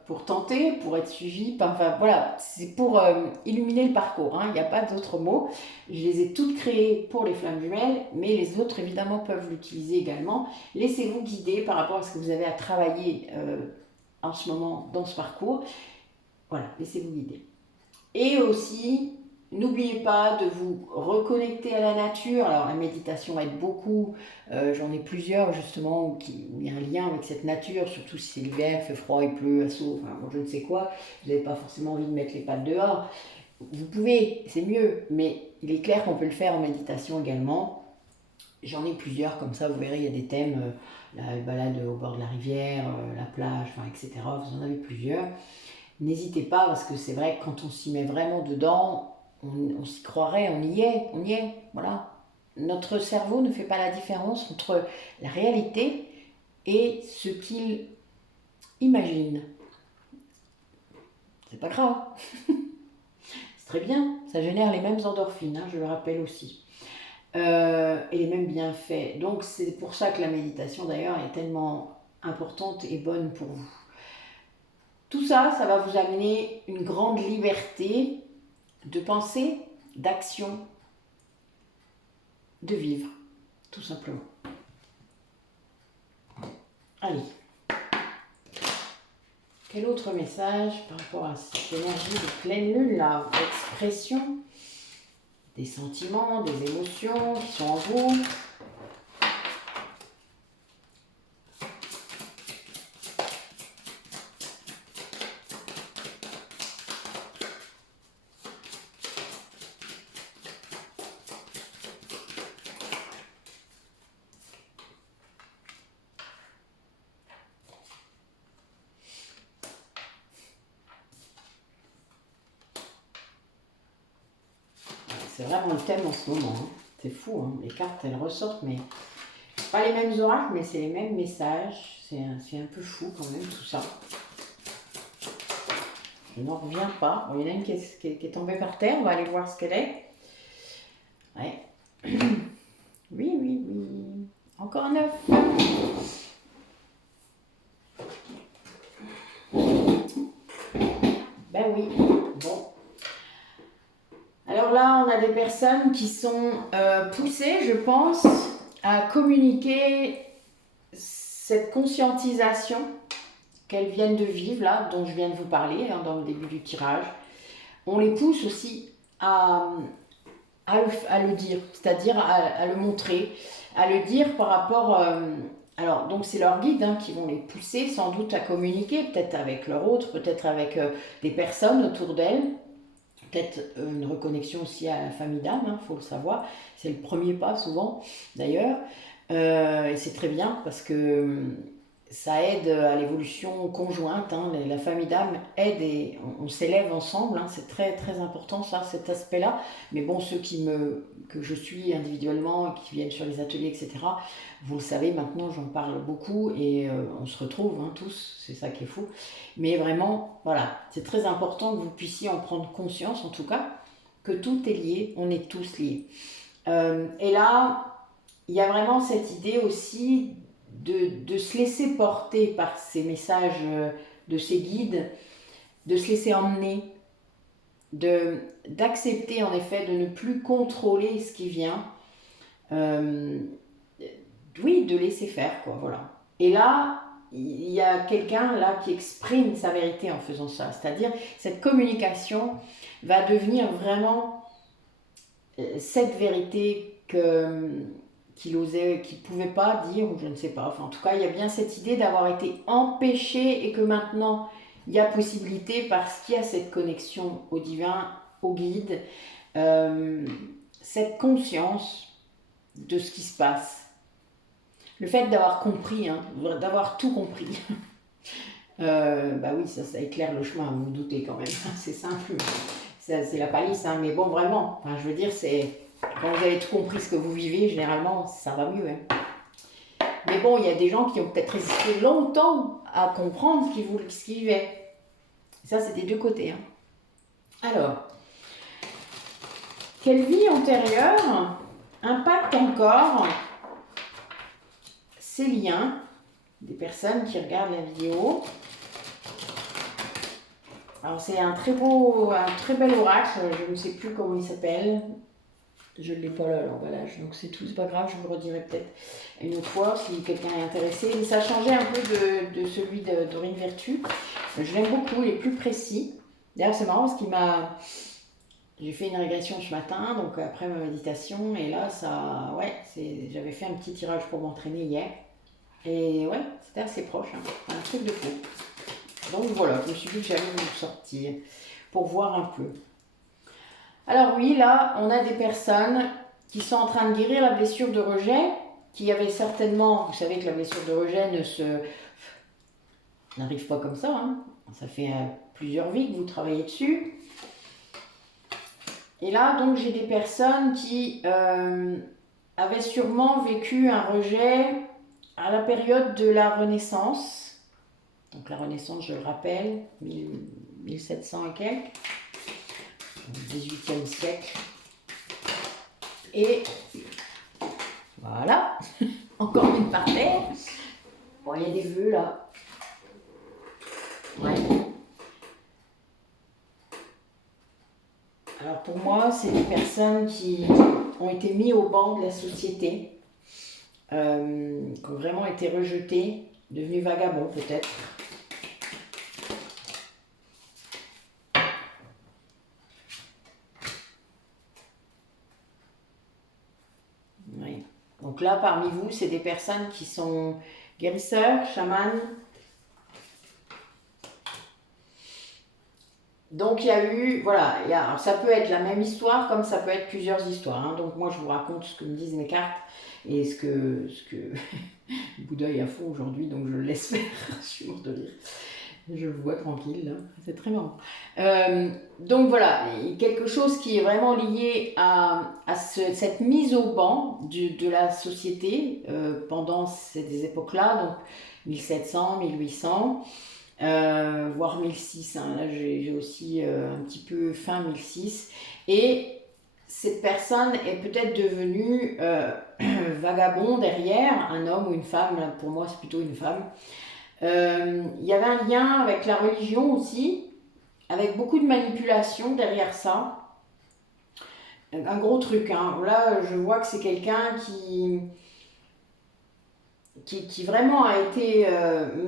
pour tenter, pour être suivies. Enfin voilà, c'est pour illuminer le parcours. Hein. Il n'y a pas d'autre mot. Je les ai toutes créées pour les flammes jumelles, mais les autres évidemment peuvent l'utiliser également. Laissez-vous guider par rapport à ce que vous avez à travailler en ce moment dans ce parcours. Voilà, laissez-vous guider. Et aussi, n'oubliez pas de vous reconnecter à la nature. Alors la méditation aide beaucoup. J'en ai plusieurs justement où il y a un lien avec cette nature, surtout si c'est l'hiver, il fait froid, il pleut, assaut, enfin bon, je ne sais quoi. Vous n'avez pas forcément envie de mettre les pattes dehors. Vous pouvez, c'est mieux, mais il est clair qu'on peut le faire en méditation également. J'en ai plusieurs comme ça, vous verrez, il y a des thèmes, la balade au bord de la rivière, la plage, enfin, etc. Vous en avez plusieurs. N'hésitez pas parce que c'est vrai que quand on s'y met vraiment dedans, on s'y croirait, on y est, voilà. Notre cerveau ne fait pas la différence entre la réalité et ce qu'il imagine. C'est pas grave, c'est très bien, ça génère les mêmes endorphines, hein, je le rappelle aussi, et les mêmes bienfaits. Donc c'est pour ça que la méditation d'ailleurs est tellement importante et bonne pour vous. Tout ça, ça va vous amener une grande liberté de penser, d'action, de vivre, tout simplement. Allez. Quel autre message par rapport à cette énergie de pleine lune, là, expression des sentiments, des émotions qui sont en vous. C'est vraiment le thème en ce moment. Hein. C'est fou, hein. Les cartes, elles ressortent, mais pas les mêmes oracles, mais c'est les mêmes messages. C'est un peu fou quand même tout ça. Je n'en reviens pas. Bon, il y en a une qui est tombée par terre. On va aller voir ce qu'elle est. Ouais. Oui, oui, oui. Encore un œuf. Ben oui. Bon. Alors là, on a des personnes qui sont poussées, je pense, à communiquer cette conscientisation qu'elles viennent de vivre, là, dont je viens de vous parler, hein, dans le début du tirage. On les pousse aussi à le dire, c'est-à-dire à le montrer, à le dire par rapport... alors, donc c'est leurs guides hein, qui vont les pousser sans doute à communiquer, peut-être avec leur autre, peut-être avec des personnes autour d'elles, peut-être une reconnexion aussi à la famille d'âme, il faut le savoir. C'est le premier pas souvent, d'ailleurs. Et c'est très bien parce que ça aide à l'évolution conjointe. Hein. La famille d'âme aide et on s'élève ensemble. Hein. C'est très très important ça, cet aspect-là. Mais bon, ceux que je suis individuellement, qui viennent sur les ateliers, etc., vous le savez maintenant, j'en parle beaucoup et on se retrouve hein, tous. C'est ça qui est fou. Mais vraiment, voilà, c'est très important que vous puissiez en prendre conscience, en tout cas, que tout est lié. On est tous liés. Et là, il y a vraiment cette idée aussi de se laisser porter par ces messages de ces guides, de se laisser emmener, d'accepter en effet de ne plus contrôler ce qui vient, oui, de laisser faire, quoi, voilà. Et là, il y a quelqu'un là qui exprime sa vérité en faisant ça, c'est-à-dire cette communication va devenir vraiment cette vérité qu'il pouvait pas dire, ou je ne sais pas. Enfin, en tout cas, il y a bien cette idée d'avoir été empêché et que maintenant, il y a possibilité parce qu'il y a cette connexion au divin, au guide, cette conscience de ce qui se passe. Le fait d'avoir compris, hein, d'avoir tout compris. Bah oui, ça éclaire le chemin, vous vous doutez quand même. C'est simple, c'est la palisse, hein, mais bon, vraiment. Enfin, je veux dire, c'est... Quand vous avez tout compris ce que vous vivez, généralement, ça va mieux. Hein. Mais bon, il y a des gens qui ont peut-être résisté longtemps à comprendre ce qu'ils vivaient. Ça, c'est des deux côtés. Hein. Alors, quelle vie antérieure impacte encore ces liens des personnes qui regardent la vidéo. Alors c'est un très bel oracle, je ne sais plus comment il s'appelle. Je ne l'ai pas là à l'emballage, donc c'est tout, c'est pas grave, je vous le redirai peut-être une autre fois si quelqu'un est intéressé. Mais ça changeait un peu de celui d'Aurine Vertu. Je l'aime beaucoup, il est plus précis. D'ailleurs c'est marrant parce qu'il m'a... J'ai fait une régression ce matin, donc après ma méditation, et là ça... Ouais, j'avais fait un petit tirage pour m'entraîner hier. Et ouais, c'était assez proche, hein. Un truc de fou. Donc voilà, je me suis dit que j'allais vous sortir pour voir un peu. Alors oui, là, on a des personnes qui sont en train de guérir la blessure de rejet, qui avaient certainement, vous savez que la blessure de rejet n'arrive pas comme ça, hein. Ça fait plusieurs vies que vous travaillez dessus. Et là, donc, j'ai des personnes qui avaient sûrement vécu un rejet à la période de la Renaissance. Donc la Renaissance, je le rappelle, 1700 et quelques. 18e siècle. Et voilà, encore une par terre. Bon, il y a des vœux là. Ouais. Alors pour moi, c'est des personnes qui ont été mises au banc de la société, qui ont vraiment été rejetées, devenues vagabonds peut-être. Donc là, parmi vous, c'est des personnes qui sont guérisseurs, chamans. Donc il y a eu, voilà, alors ça peut être la même histoire comme ça peut être plusieurs histoires, hein. Donc moi je vous raconte ce que me disent mes cartes et ce que Bouddha est à fond aujourd'hui, donc je le laisse faire, je suis morte de rire. Je le vois tranquille, là. C'est très marrant. Donc voilà, quelque chose qui est vraiment lié à cette mise au banc de la société pendant ces époques-là, donc 1700, 1800, voire 1600. Hein. Là, j'ai aussi un petit peu fin 1600. Et cette personne est peut-être devenue vagabond derrière, un homme ou une femme, là, pour moi c'est plutôt une femme. Il y avait un lien avec la religion aussi, avec beaucoup de manipulation derrière ça. Un gros truc, hein. Là, je vois que c'est quelqu'un qui vraiment a été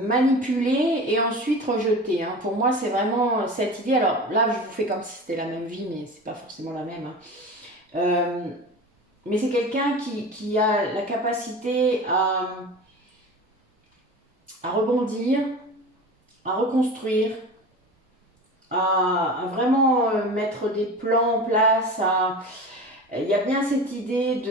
manipulé et ensuite rejeté, hein. Pour moi, c'est vraiment cette idée. Alors là, je vous fais comme si c'était la même vie, mais c'est pas forcément la même, hein. Mais c'est quelqu'un qui a la capacité à rebondir, à reconstruire, à vraiment mettre des plans en place. Il y a bien cette idée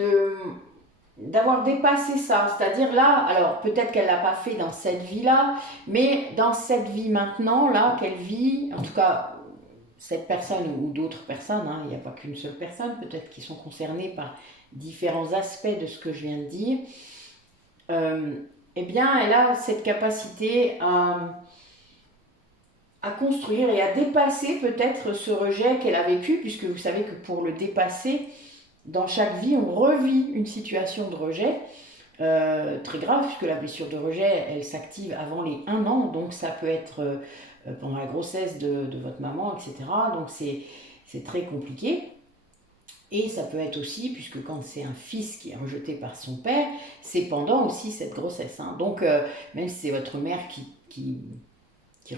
d'avoir dépassé ça. C'est-à-dire là, alors peut-être qu'elle ne l'a pas fait dans cette vie-là, mais dans cette vie maintenant, là, qu'elle vit, en tout cas, cette personne ou d'autres personnes, hein, il n'y a pas qu'une seule personne, peut-être qui sont concernées par différents aspects de ce que je viens de dire, eh bien, elle a cette capacité à construire et à dépasser peut-être ce rejet qu'elle a vécu, puisque vous savez que pour le dépasser, dans chaque vie, on revit une situation de rejet très grave, puisque la blessure de rejet, elle s'active avant les 1 an, donc ça peut être pendant la grossesse de votre maman, etc. Donc c'est très compliqué. Et ça peut être aussi, puisque quand c'est un fils qui est rejeté par son père, c'est pendant aussi cette grossesse, hein. Donc même si c'est votre mère qui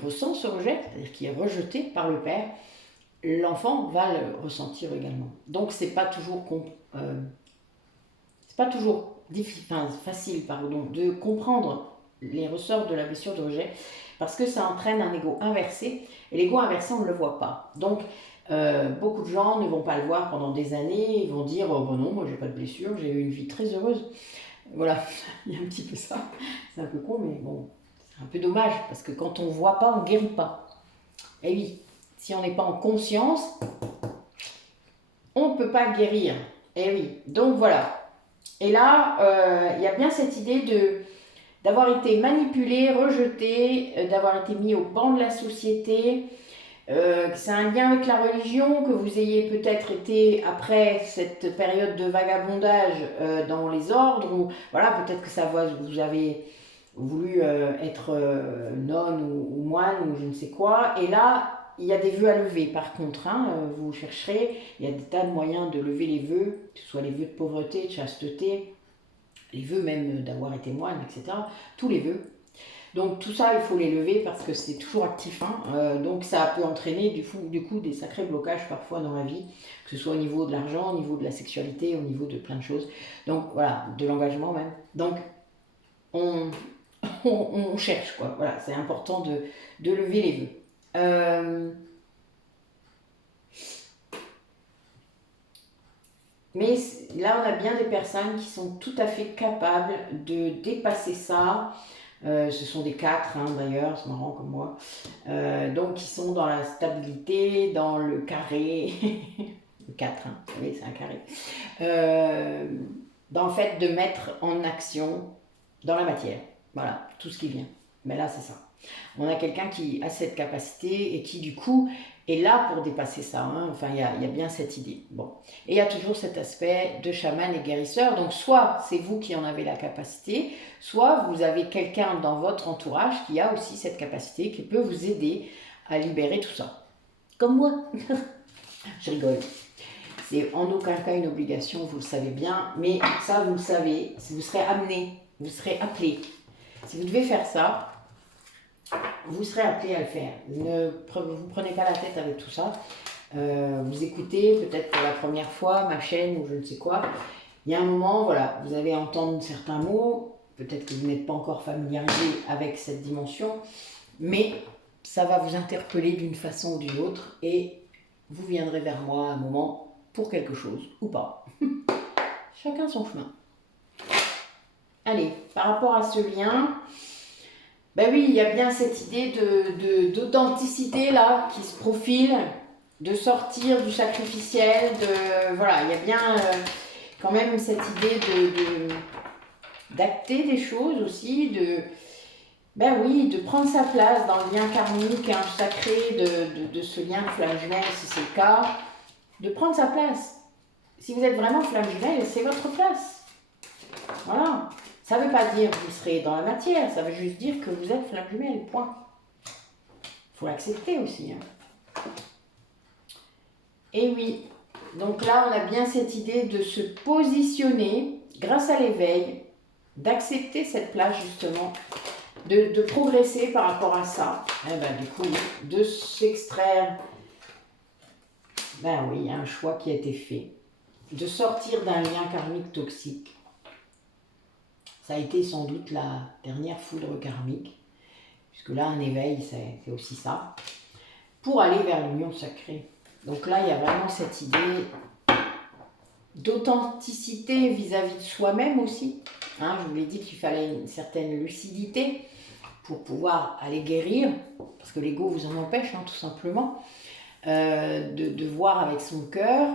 ressent ce rejet, c'est-à-dire qui est rejeté par le père, l'enfant va le ressentir également. Donc c'est pas toujours facile de comprendre les ressorts de la blessure de rejet, parce que ça entraîne un ego inversé, et l'ego inversé on ne le voit pas. Donc beaucoup de gens ne vont pas le voir pendant des années, ils vont dire oh bon non, moi j'ai pas de blessure, j'ai eu une vie très heureuse. Voilà, il y a un petit peu ça, c'est un peu con, mais bon, c'est un peu dommage, parce que quand on voit pas, on guérit pas. Et oui, si on n'est pas en conscience, on ne peut pas guérir. Et oui, donc voilà. Et là, il y a bien cette idée d'avoir été manipulé, rejeté, d'avoir été mis au banc de la société. C'est un lien avec la religion, que vous ayez peut-être été, après cette période de vagabondage dans les ordres, ou voilà, peut-être que vous avez voulu être nonne ou moine ou je ne sais quoi. Et là, il y a des vœux à lever par contre. Hein, vous chercherez, il y a des tas de moyens de lever les vœux, que ce soit les vœux de pauvreté, de chasteté, les vœux même d'avoir été moine, etc. Tous les vœux. Donc tout ça, il faut les lever parce que c'est toujours actif. Hein. Donc ça peut entraîner du coup des sacrés blocages parfois dans la vie, que ce soit au niveau de l'argent, au niveau de la sexualité, au niveau de plein de choses. Donc voilà, de l'engagement même. Donc on, on cherche quoi. Voilà, c'est important de lever les vœux. Mais là, on a bien des personnes qui sont tout à fait capables de dépasser ça. Ce sont des 4 hein, d'ailleurs, c'est marrant comme moi. Donc, qui sont dans la stabilité, dans le carré. Le 4, hein, vous savez, c'est un carré. Dans le fait de mettre en action dans la matière. Voilà, tout ce qui vient. Mais là, c'est ça. On a quelqu'un qui a cette capacité et qui, du coup, est là pour dépasser ça. Hein. Enfin, il y a bien cette idée. Bon. Et il y a toujours cet aspect de chaman et guérisseur. Donc, soit c'est vous qui en avez la capacité, soit vous avez quelqu'un dans votre entourage qui a aussi cette capacité, qui peut vous aider à libérer tout ça. Comme moi. Je rigole. C'est en aucun cas une obligation, vous le savez bien, mais ça, vous le savez, vous serez amené, vous serez appelé. Si vous devez faire ça, vous serez appelé à le faire. Ne vous prenez pas la tête avec tout ça. Vous écoutez peut-être pour la première fois ma chaîne ou je ne sais quoi. Il y a un moment, voilà, vous allez entendre certains mots. Peut-être que vous n'êtes pas encore familiarisé avec cette dimension, mais ça va vous interpeller d'une façon ou d'une autre et vous viendrez vers moi à un moment pour quelque chose ou pas. Chacun son chemin. Allez, par rapport à ce lien, ben oui, il y a bien cette idée d'authenticité là qui se profile, de sortir du sacrificiel, voilà, il y a bien quand même cette idée d'acter des choses aussi, ben oui, de prendre sa place dans le lien karmique, hein, sacré de ce lien flamme jumelle, si c'est le cas, de prendre sa place. Si vous êtes vraiment flamme jumelle, c'est votre place. Voilà. Ça ne veut pas dire que vous serez dans la matière, ça veut juste dire que vous êtes flamme jumelle, point. Il faut l'accepter aussi. Hein. Et oui, donc là on a bien cette idée de se positionner grâce à l'éveil, d'accepter cette place justement, de progresser par rapport à ça. Et ben, du coup, de s'extraire, ben oui, il y a un choix qui a été fait, de sortir d'un lien karmique toxique. Ça a été sans doute la dernière foudre karmique, puisque là, un éveil, c'est aussi ça, pour aller vers l'union sacrée. Donc là, il y a vraiment cette idée d'authenticité vis-à-vis de soi-même aussi. Hein, je vous l'ai dit qu'il fallait une certaine lucidité pour pouvoir aller guérir, parce que l'ego vous en empêche, hein, tout simplement, de voir avec son cœur.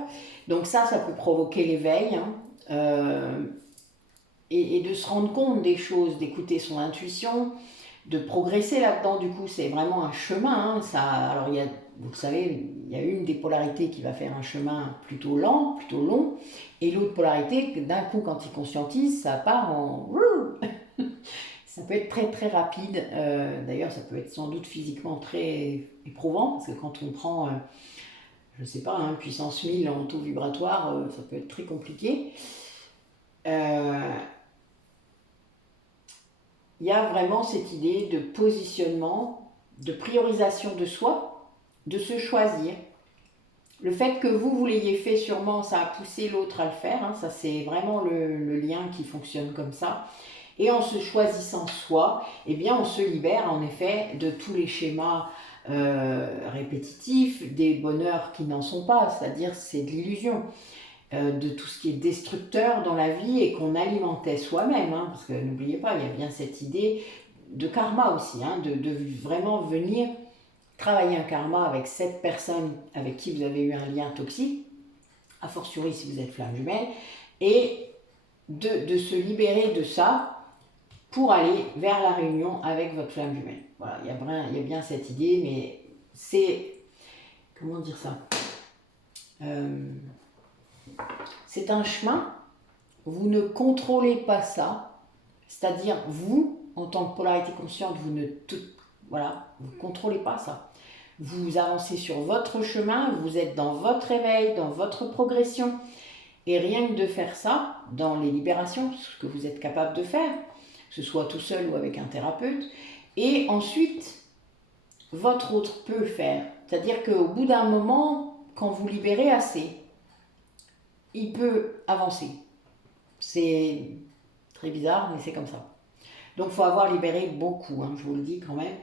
Donc ça peut provoquer l'éveil, hein, et de se rendre compte des choses, d'écouter son intuition, de progresser là-dedans. Du coup, c'est vraiment un chemin. Hein, ça, alors, vous le savez, il y a une des polarités qui va faire un chemin plutôt lent, plutôt long, et l'autre polarité, d'un coup, quand il conscientise, ça part en... Ça peut être très très rapide. D'ailleurs, ça peut être sans doute physiquement très éprouvant, parce que quand on prend, je ne sais pas, hein, puissance 1000 en taux vibratoire, ça peut être très compliqué. Il y a vraiment cette idée de positionnement, de priorisation de soi, de se choisir. Le fait que vous l'ayez fait sûrement, ça a poussé l'autre à le faire. Hein, ça, c'est vraiment le lien qui fonctionne comme ça. Et en se choisissant soi, eh bien, on se libère en effet de tous les schémas répétitifs, des bonheurs qui n'en sont pas, c'est-à-dire c'est de l'illusion. De tout ce qui est destructeur dans la vie et qu'on alimentait soi-même, hein, parce que n'oubliez pas, il y a bien cette idée de karma aussi, hein, de vraiment venir travailler un karma avec cette personne avec qui vous avez eu un lien toxique, a fortiori si vous êtes flamme jumelle, et de se libérer de ça pour aller vers la réunion avec votre flamme jumelle. Voilà, il y a bien cette idée, mais c'est... Comment dire ça c'est un chemin, vous ne contrôlez pas ça, c'est-à-dire vous, en tant que polarité consciente, vous ne voilà, vous contrôlez pas ça. Vous avancez sur votre chemin, vous êtes dans votre éveil, dans votre progression. Et rien que de faire ça, dans les libérations, ce que vous êtes capable de faire, que ce soit tout seul ou avec un thérapeute, et ensuite, votre autre peut le faire. C'est-à-dire qu'au bout d'un moment, quand vous libérez assez, il peut avancer. C'est très bizarre, mais c'est comme ça. Donc il faut avoir libéré beaucoup, hein, je vous le dis quand même.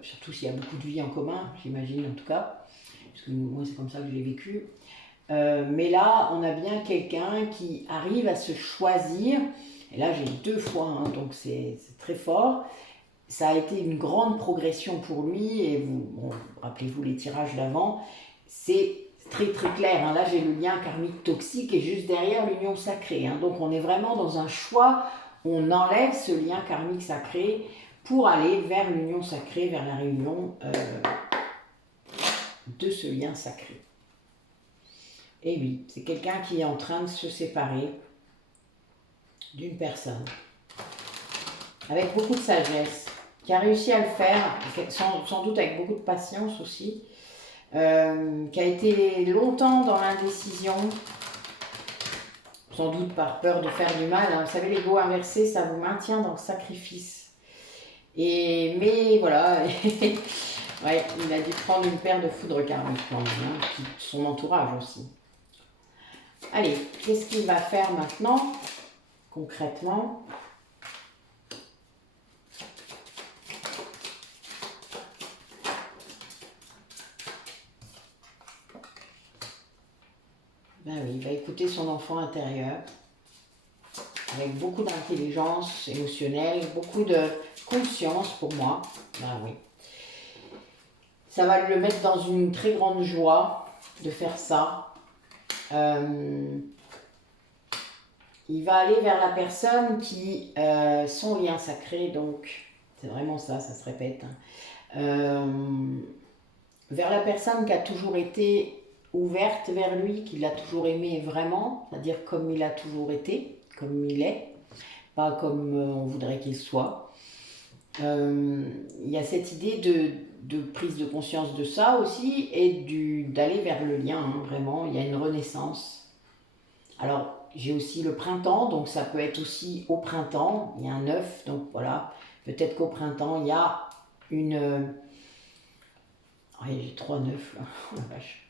Surtout s'il y a beaucoup de vie en commun, j'imagine en tout cas. Parce que moi, c'est comme ça que je l'ai vécu. Mais là, on a bien quelqu'un qui arrive à se choisir. Et là, j'ai 2 fois, hein, donc c'est très fort. Ça a été une grande progression pour lui. Et bon, rappelez-vous les tirages d'avant. C'est très très clair. Hein. Là, j'ai le lien karmique toxique et juste derrière l'union sacrée. Hein. Donc, on est vraiment dans un choix. On enlève ce lien karmique sacré pour aller vers l'union sacrée, vers la réunion de ce lien sacré. Et oui, c'est quelqu'un qui est en train de se séparer d'une personne, avec beaucoup de sagesse, qui a réussi à le faire, sans doute avec beaucoup de patience aussi, qui a été longtemps dans l'indécision, sans doute par peur de faire du mal. Hein. Vous savez, l'ego inversé, ça vous maintient dans le sacrifice. Mais voilà, ouais, il a dû prendre une paire de foudres karmiques quand même, hein, puis son entourage aussi. Allez, qu'est-ce qu'il va faire maintenant, concrètement? Ben oui, il va écouter son enfant intérieur, avec beaucoup d'intelligence émotionnelle, beaucoup de conscience pour moi. Ben oui. Ça va le mettre dans une très grande joie de faire ça. Il va aller vers la personne qui, son lien sacré, donc c'est vraiment ça, ça se répète. Vers la personne qui a toujours été ouverte vers lui, qui l'a toujours aimé vraiment, c'est-à-dire comme il a toujours été, comme il est, pas comme on voudrait qu'il soit. Il y a cette idée de prise de conscience de ça aussi et d'aller vers le lien, hein, vraiment, il y a une renaissance. Alors, j'ai aussi le printemps, donc ça peut être aussi au printemps, il y a un œuf, donc voilà, peut-être qu'au printemps, il y a une... Ouais, j'ai 3 9 là, oh la vache.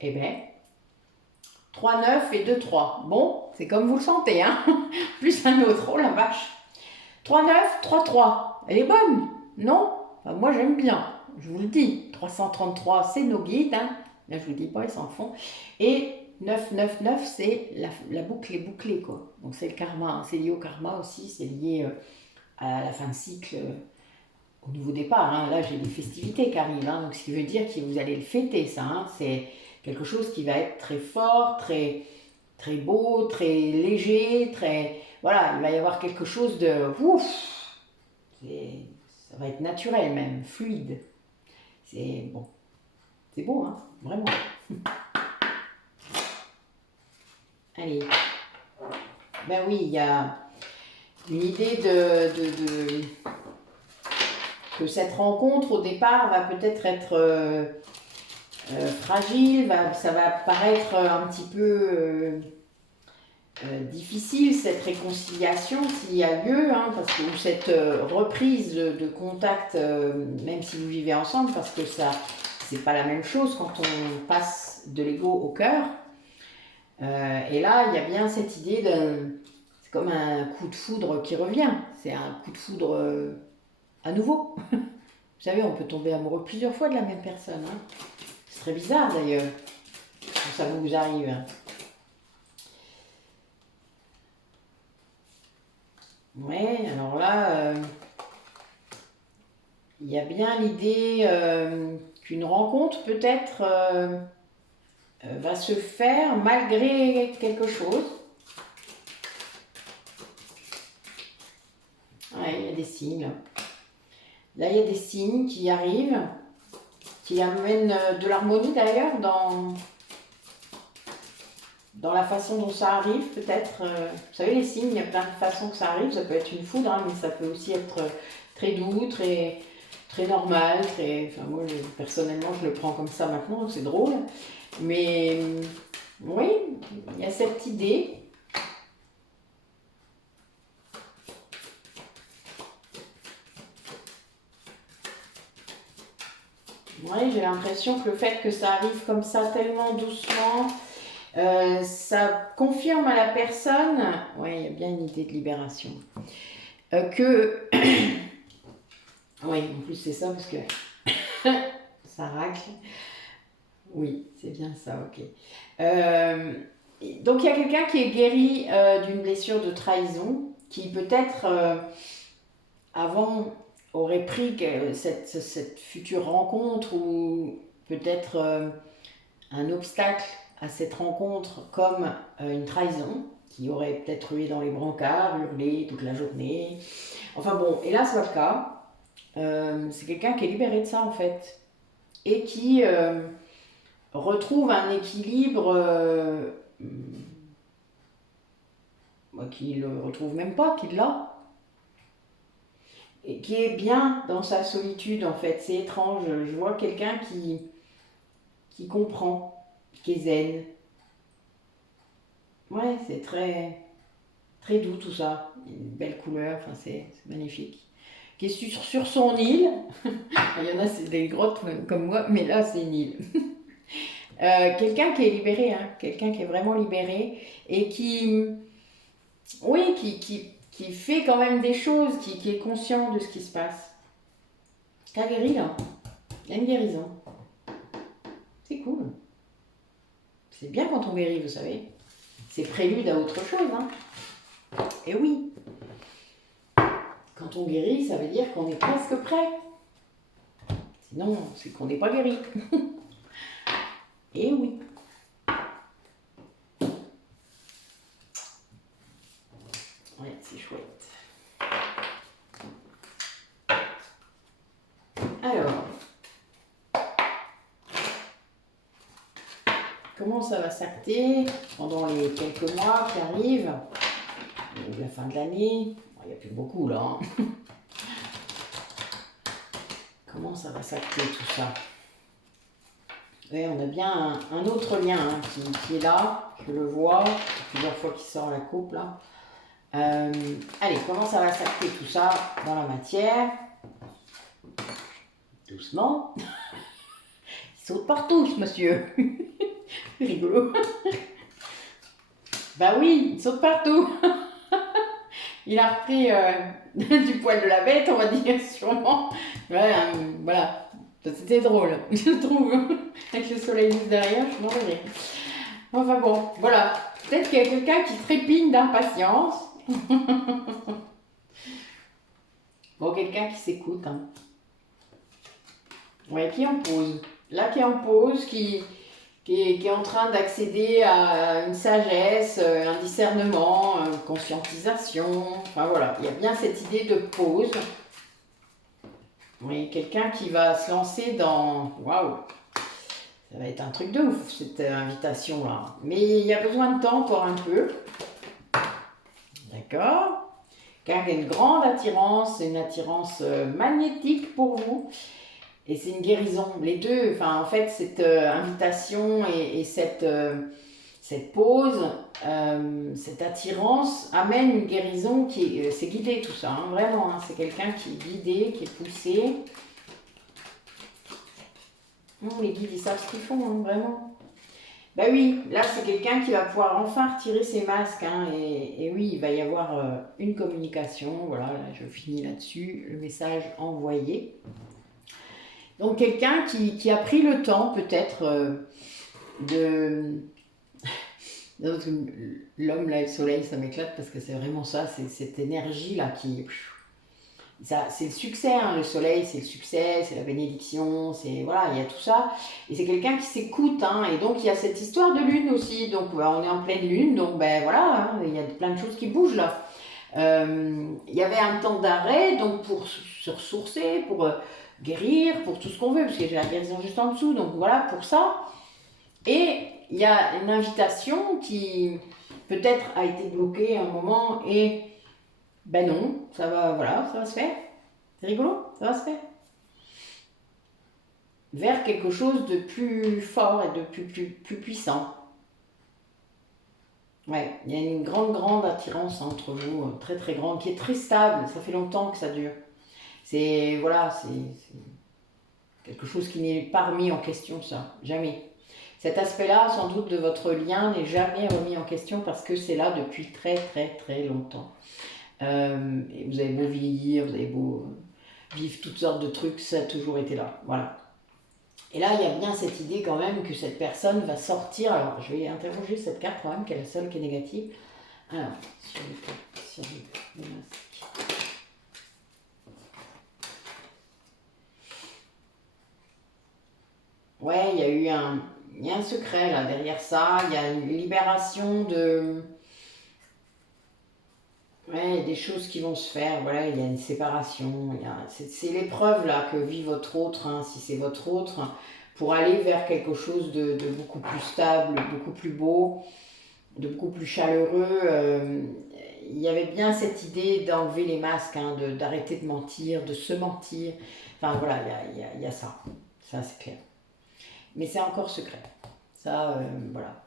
Eh bien, 3 9 et 2 3. Bon, c'est comme vous le sentez, hein. Plus un autre, oh la vache. 3 9 3 3. Elle est bonne, non? Enfin, moi j'aime bien, je vous le dis. 333, c'est nos guides, hein. Là je vous dis pas, ils s'en font. Et 999, c'est la boucle est bouclée, quoi. Donc c'est le karma, hein. C'est lié au karma aussi, c'est lié à la fin de cycle. Au nouveau départ, hein. Là j'ai des festivités qui arrivent, hein. Donc ce qui veut dire que vous allez le fêter, ça, hein. C'est quelque chose qui va être très fort, très, très beau, très léger, très... Voilà, il va y avoir quelque chose de... Ouf, ça va être naturel même, fluide. C'est bon, c'est beau, hein, vraiment. Allez. Ben oui, il y a une idée que cette rencontre au départ va peut-être être, fragile, ça va paraître un petit peu difficile cette réconciliation s'il y a lieu, hein, parce que, ou cette reprise de contact, même si vous vivez ensemble, parce que ça, c'est pas la même chose quand on passe de l'ego au cœur. Et là, il y a bien cette idée c'est comme un coup de foudre qui revient, c'est un coup de foudre à nouveau. Vous savez, on peut tomber amoureux plusieurs fois de la même personne. Hein. C'est très bizarre d'ailleurs, quand ça vous arrive. Ouais, alors là, il y a bien l'idée qu'une rencontre peut-être va se faire malgré quelque chose. Ouais, il y a des signes. Là, il y a des signes qui arrivent, qui amènent de l'harmonie d'ailleurs dans la façon dont ça arrive, peut-être. Vous savez, les signes, il y a plein de façons que ça arrive. Ça peut être une foudre, hein, mais ça peut aussi être très doux, très normal. Enfin, moi, personnellement, je le prends comme ça maintenant, c'est drôle. Mais oui, il y a cette idée. Oui, j'ai l'impression que le fait que ça arrive comme ça, tellement doucement, ça confirme à la personne, oui, il y a bien une idée de libération, que, oui, en plus c'est ça parce que ça racle, oui, c'est bien ça, ok. Donc il y a quelqu'un qui est guéri d'une blessure de trahison, qui peut-être avant aurait pris cette future rencontre ou peut-être un obstacle à cette rencontre comme une trahison, qui aurait peut-être rué dans les brancards, hurlé toute la journée. Enfin bon, et là c'est pas le cas. C'est quelqu'un qui est libéré de ça en fait et qui retrouve un équilibre qu'il ne retrouve même pas, qu'il l'a. Et qui est bien dans sa solitude en fait. C'est étrange. Je vois quelqu'un qui comprend, qui est zen. Ouais, c'est très doux tout ça. Une belle couleur, enfin, c'est magnifique. Qui est sur son île. Il y en a, c'est des grottes comme moi, mais là, c'est une île. Quelqu'un qui est libéré, hein, quelqu'un qui est vraiment libéré et oui, qui fait quand même des choses, qui est conscient de ce qui se passe. T'as guéri là. Il y a une guérison. C'est cool. C'est bien quand on guérit, vous savez. C'est prélude à autre chose. Hein. Et oui. Quand on guérit, ça veut dire qu'on est presque prêt. Sinon, c'est qu'on n'est pas guéri. Et oui. Ouais, c'est chouette. Alors, comment ça va s'acter pendant les quelques mois qui arrivent, la fin de l'année? Il n'y a plus beaucoup là. Hein. Comment ça va s'acter tout ça? Oui, on a bien un autre lien hein, qui est là, je le vois, plusieurs fois qu'il sort la coupe là. Allez, comment ça va s'acter tout ça dans la matière? Doucement. Il saute partout ce monsieur. Rigolo. Bah oui, il saute partout. Il a repris du poil de la bête, on va dire, sûrement. Ouais, voilà. C'était drôle, je trouve. Avec le soleil juste derrière, je m'en vais. Enfin bon, voilà. Peut-être qu'il y a quelqu'un qui trépigne d'impatience. Bon, quelqu'un qui s'écoute. Hein. Ouais, qui en pose. Là, qui en pose, qui est en train d'accéder à une sagesse, un discernement, une conscientisation. Enfin voilà, il y a bien cette idée de pause. Oui, quelqu'un qui va se lancer dans... Waouh, ça va être un truc de ouf, cette invitation-là. Mais il y a besoin de temps encore un peu. D'accord? Car il y a une grande attirance, une attirance magnétique pour vous. Et c'est une guérison. Les deux, enfin en fait, cette invitation et cette pause, cette attirance amène une guérison qui est... c'est guidé tout ça, hein, vraiment. Hein, c'est quelqu'un qui est guidé, qui est poussé. Les guides, ils savent ce qu'ils font, hein, vraiment. Bah oui, là c'est quelqu'un qui va pouvoir enfin retirer ses masques. Hein, et oui, il va y avoir une communication. Voilà, là, je finis là-dessus. Le message envoyé. Donc quelqu'un qui a pris le temps peut-être de... L'homme là, le soleil, ça m'éclate parce que c'est vraiment ça, c'est cette énergie là qui... C'est le succès, hein, le soleil, c'est le succès, c'est la bénédiction, c'est voilà, il y a tout ça. Et c'est quelqu'un qui s'écoute, hein, et donc il y a cette histoire de lune aussi. Donc on est en pleine lune, donc ben voilà, hein, il y a plein de choses qui bougent là. Il y avait un temps d'arrêt, donc pour se ressourcer, pour guérir, pour tout ce qu'on veut, parce que j'ai la guérison juste en dessous, donc voilà, pour ça. Et il y a une invitation qui peut-être a été bloquée à un moment et ben non, ça va, voilà, ça va se faire. C'est rigolo, ça va se faire. Vers quelque chose de plus fort et de plus puissant. Ouais, il y a une grande attirance entre vous, très très grande, qui est très stable. Ça fait longtemps que ça dure. C'est voilà, c'est quelque chose qui n'est pas remis en question, ça, jamais. Cet aspect-là, sans doute, de votre lien n'est jamais remis en question parce que c'est là depuis très longtemps. Et vous avez beau vieillir, vous avez beau vivre toutes sortes de trucs, ça a toujours été là. Voilà. Et là, il y a bien cette idée quand même que cette personne va sortir. Alors, je vais interroger cette carte quand même, qui est la seule qui est négative. Alors, sur les masques. Ouais, il y a un secret là derrière ça. Il y a une libération de, ouais, des choses qui vont se faire. Voilà, il y a une séparation. C'est l'épreuve là que vit votre autre, hein, si c'est votre autre, pour aller vers quelque chose de beaucoup plus stable, beaucoup plus beau, de beaucoup plus chaleureux. Il y avait bien cette idée d'enlever les masques, hein, d'arrêter de mentir, de se mentir. Enfin voilà, il y a ça. Ça, c'est clair. Mais c'est encore secret. Ça, voilà.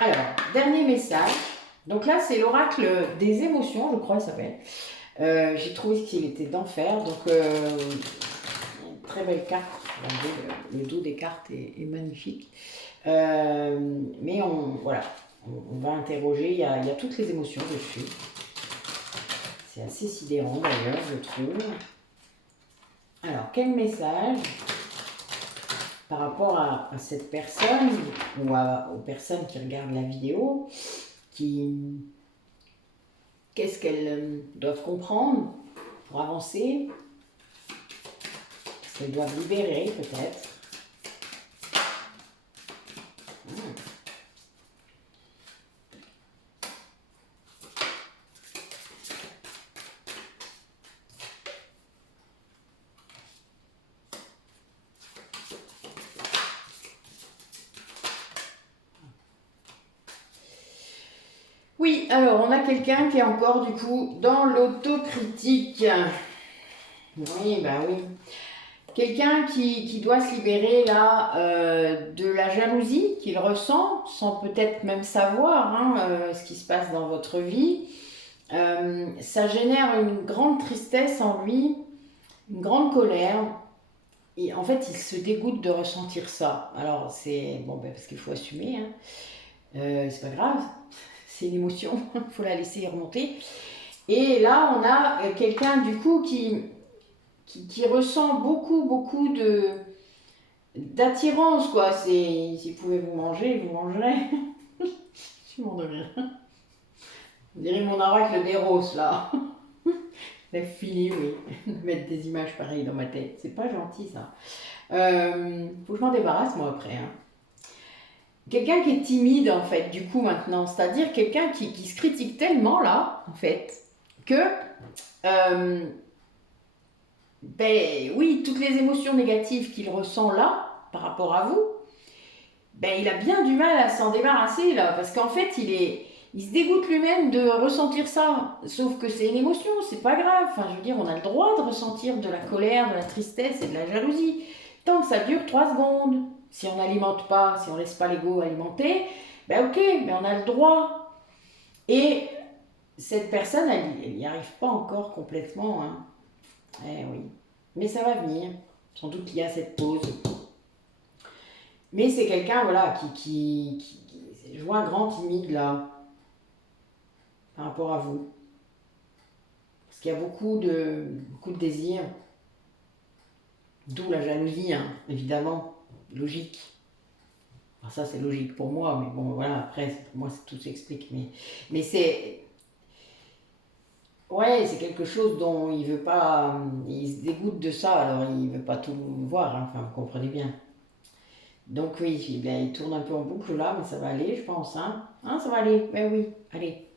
Alors, dernier message. Donc là, c'est l'oracle des émotions, je crois, il s'appelle. J'ai trouvé qu'il était d'enfer. Donc, une très belle carte. Le dos des cartes est magnifique. Mais voilà, on va interroger. Il y a toutes les émotions dessus. C'est assez sidérant d'ailleurs, je trouve. Alors, quel message par rapport à cette personne ou aux personnes qui regardent la vidéo, qu'est-ce qu'elles doivent comprendre pour avancer, qu'est-ce qu'elles doivent libérer peut-être. Oui, alors on a quelqu'un qui est encore du coup dans l'autocritique. Oui, bah oui. Quelqu'un qui doit se libérer là de la jalousie qu'il ressent sans peut-être même savoir, hein, ce qui se passe dans votre vie. Ça génère une grande tristesse en lui, une grande colère. Et en fait, il se dégoûte de ressentir ça. Alors, c'est bon, ben, parce qu'il faut assumer, hein. C'est pas grave, c'est une émotion, il faut la laisser remonter. Et là, on a quelqu'un du coup qui ressent beaucoup d'attirance, quoi. C'est, si vous pouvez vous manger, vous mangerez. Je m'en deviens. On dirait mon oracle des roses, là. La fini, oui, de mettre des images pareilles dans ma tête. C'est pas gentil, ça. Faut que je m'en débarrasse, moi, après. Hein. Quelqu'un qui est timide, en fait, du coup, maintenant. C'est-à-dire quelqu'un qui se critique tellement, là, en fait, que... ben oui, toutes les émotions négatives qu'il ressent là, par rapport à vous, ben il a bien du mal à s'en débarrasser, là. Parce qu'en fait, il se dégoûte lui-même de ressentir ça. Sauf que c'est une émotion, c'est pas grave. Enfin, je veux dire, on a le droit de ressentir de la colère, de la tristesse et de la jalousie. Tant que ça dure 3 secondes. Si on n'alimente pas, si on laisse pas l'ego alimenter, ben ok, mais on a le droit. Et cette personne, elle n'y arrive pas encore complètement. Hein. Eh oui. Mais ça va venir. Sans doute qu'il y a cette pause. Mais c'est quelqu'un, voilà, je vois un grand timide là, par rapport à vous. Parce qu'il y a beaucoup de désirs. D'où la jalousie, hein, évidemment. Logique. Alors ça, c'est logique pour moi, mais bon, voilà, après, pour moi, tout s'explique. Mais c'est... Ouais, c'est quelque chose dont il veut pas... Il se dégoûte de ça, alors il veut pas tout voir, hein, enfin, vous comprenez bien. Donc oui, il tourne un peu en boucle là, mais ça va aller, je pense. Hein, hein ça va aller, mais oui, allez.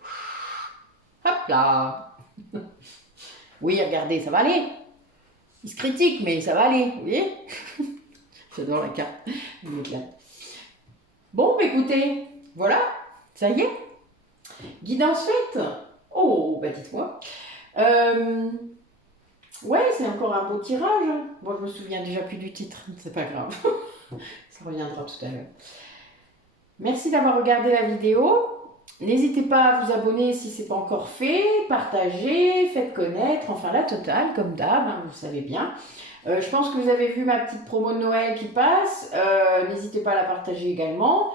Hop là. Oui, regardez, ça va aller. Il se critique, mais ça va aller, vous voyez. J'adore la carte. Elle m'éclate. Bon, bah, écoutez, voilà, ça y est. Guidance faite. Oh, bah dites-moi. Ouais, c'est encore un beau tirage. Hein. Bon, je me souviens déjà plus du titre, c'est pas grave. Ça reviendra tout à l'heure. Merci d'avoir regardé la vidéo. N'hésitez pas à vous abonner si ce n'est pas encore fait, partagez, faites connaître, enfin la totale, comme d'hab, hein, vous savez bien. Je pense que vous avez vu ma petite promo de Noël qui passe. N'hésitez pas à la partager également.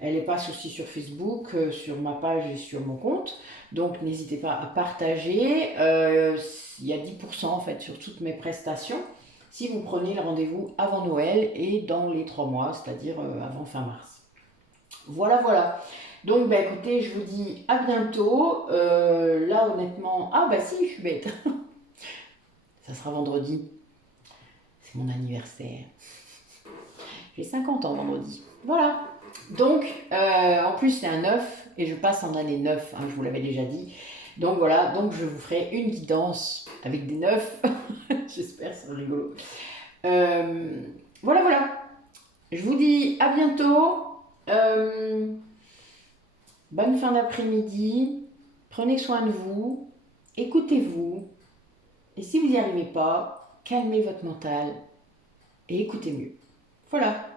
Elle passe aussi sur Facebook, sur ma page et sur mon compte. Donc n'hésitez pas à partager. Il y a 10% en fait sur toutes mes prestations si vous prenez le rendez-vous avant Noël et dans les 3 mois, c'est-à-dire avant fin mars. Voilà, voilà. Donc, bah, écoutez, je vous dis à bientôt. Là, honnêtement... Ah, bah si, je suis bête. Ça sera vendredi. C'est mon anniversaire. J'ai 50 ans vendredi. Voilà. Donc, en plus, c'est un 9 et je passe en année 9, hein, je vous l'avais déjà dit. Donc voilà, donc je vous ferai une guidance avec des 9. J'espère, c'est rigolo. Voilà, voilà. Je vous dis à bientôt. Bonne fin d'après-midi. Prenez soin de vous. Écoutez-vous. Et si vous n'y arrivez pas, calmez votre mental et écoutez mieux. Voilà.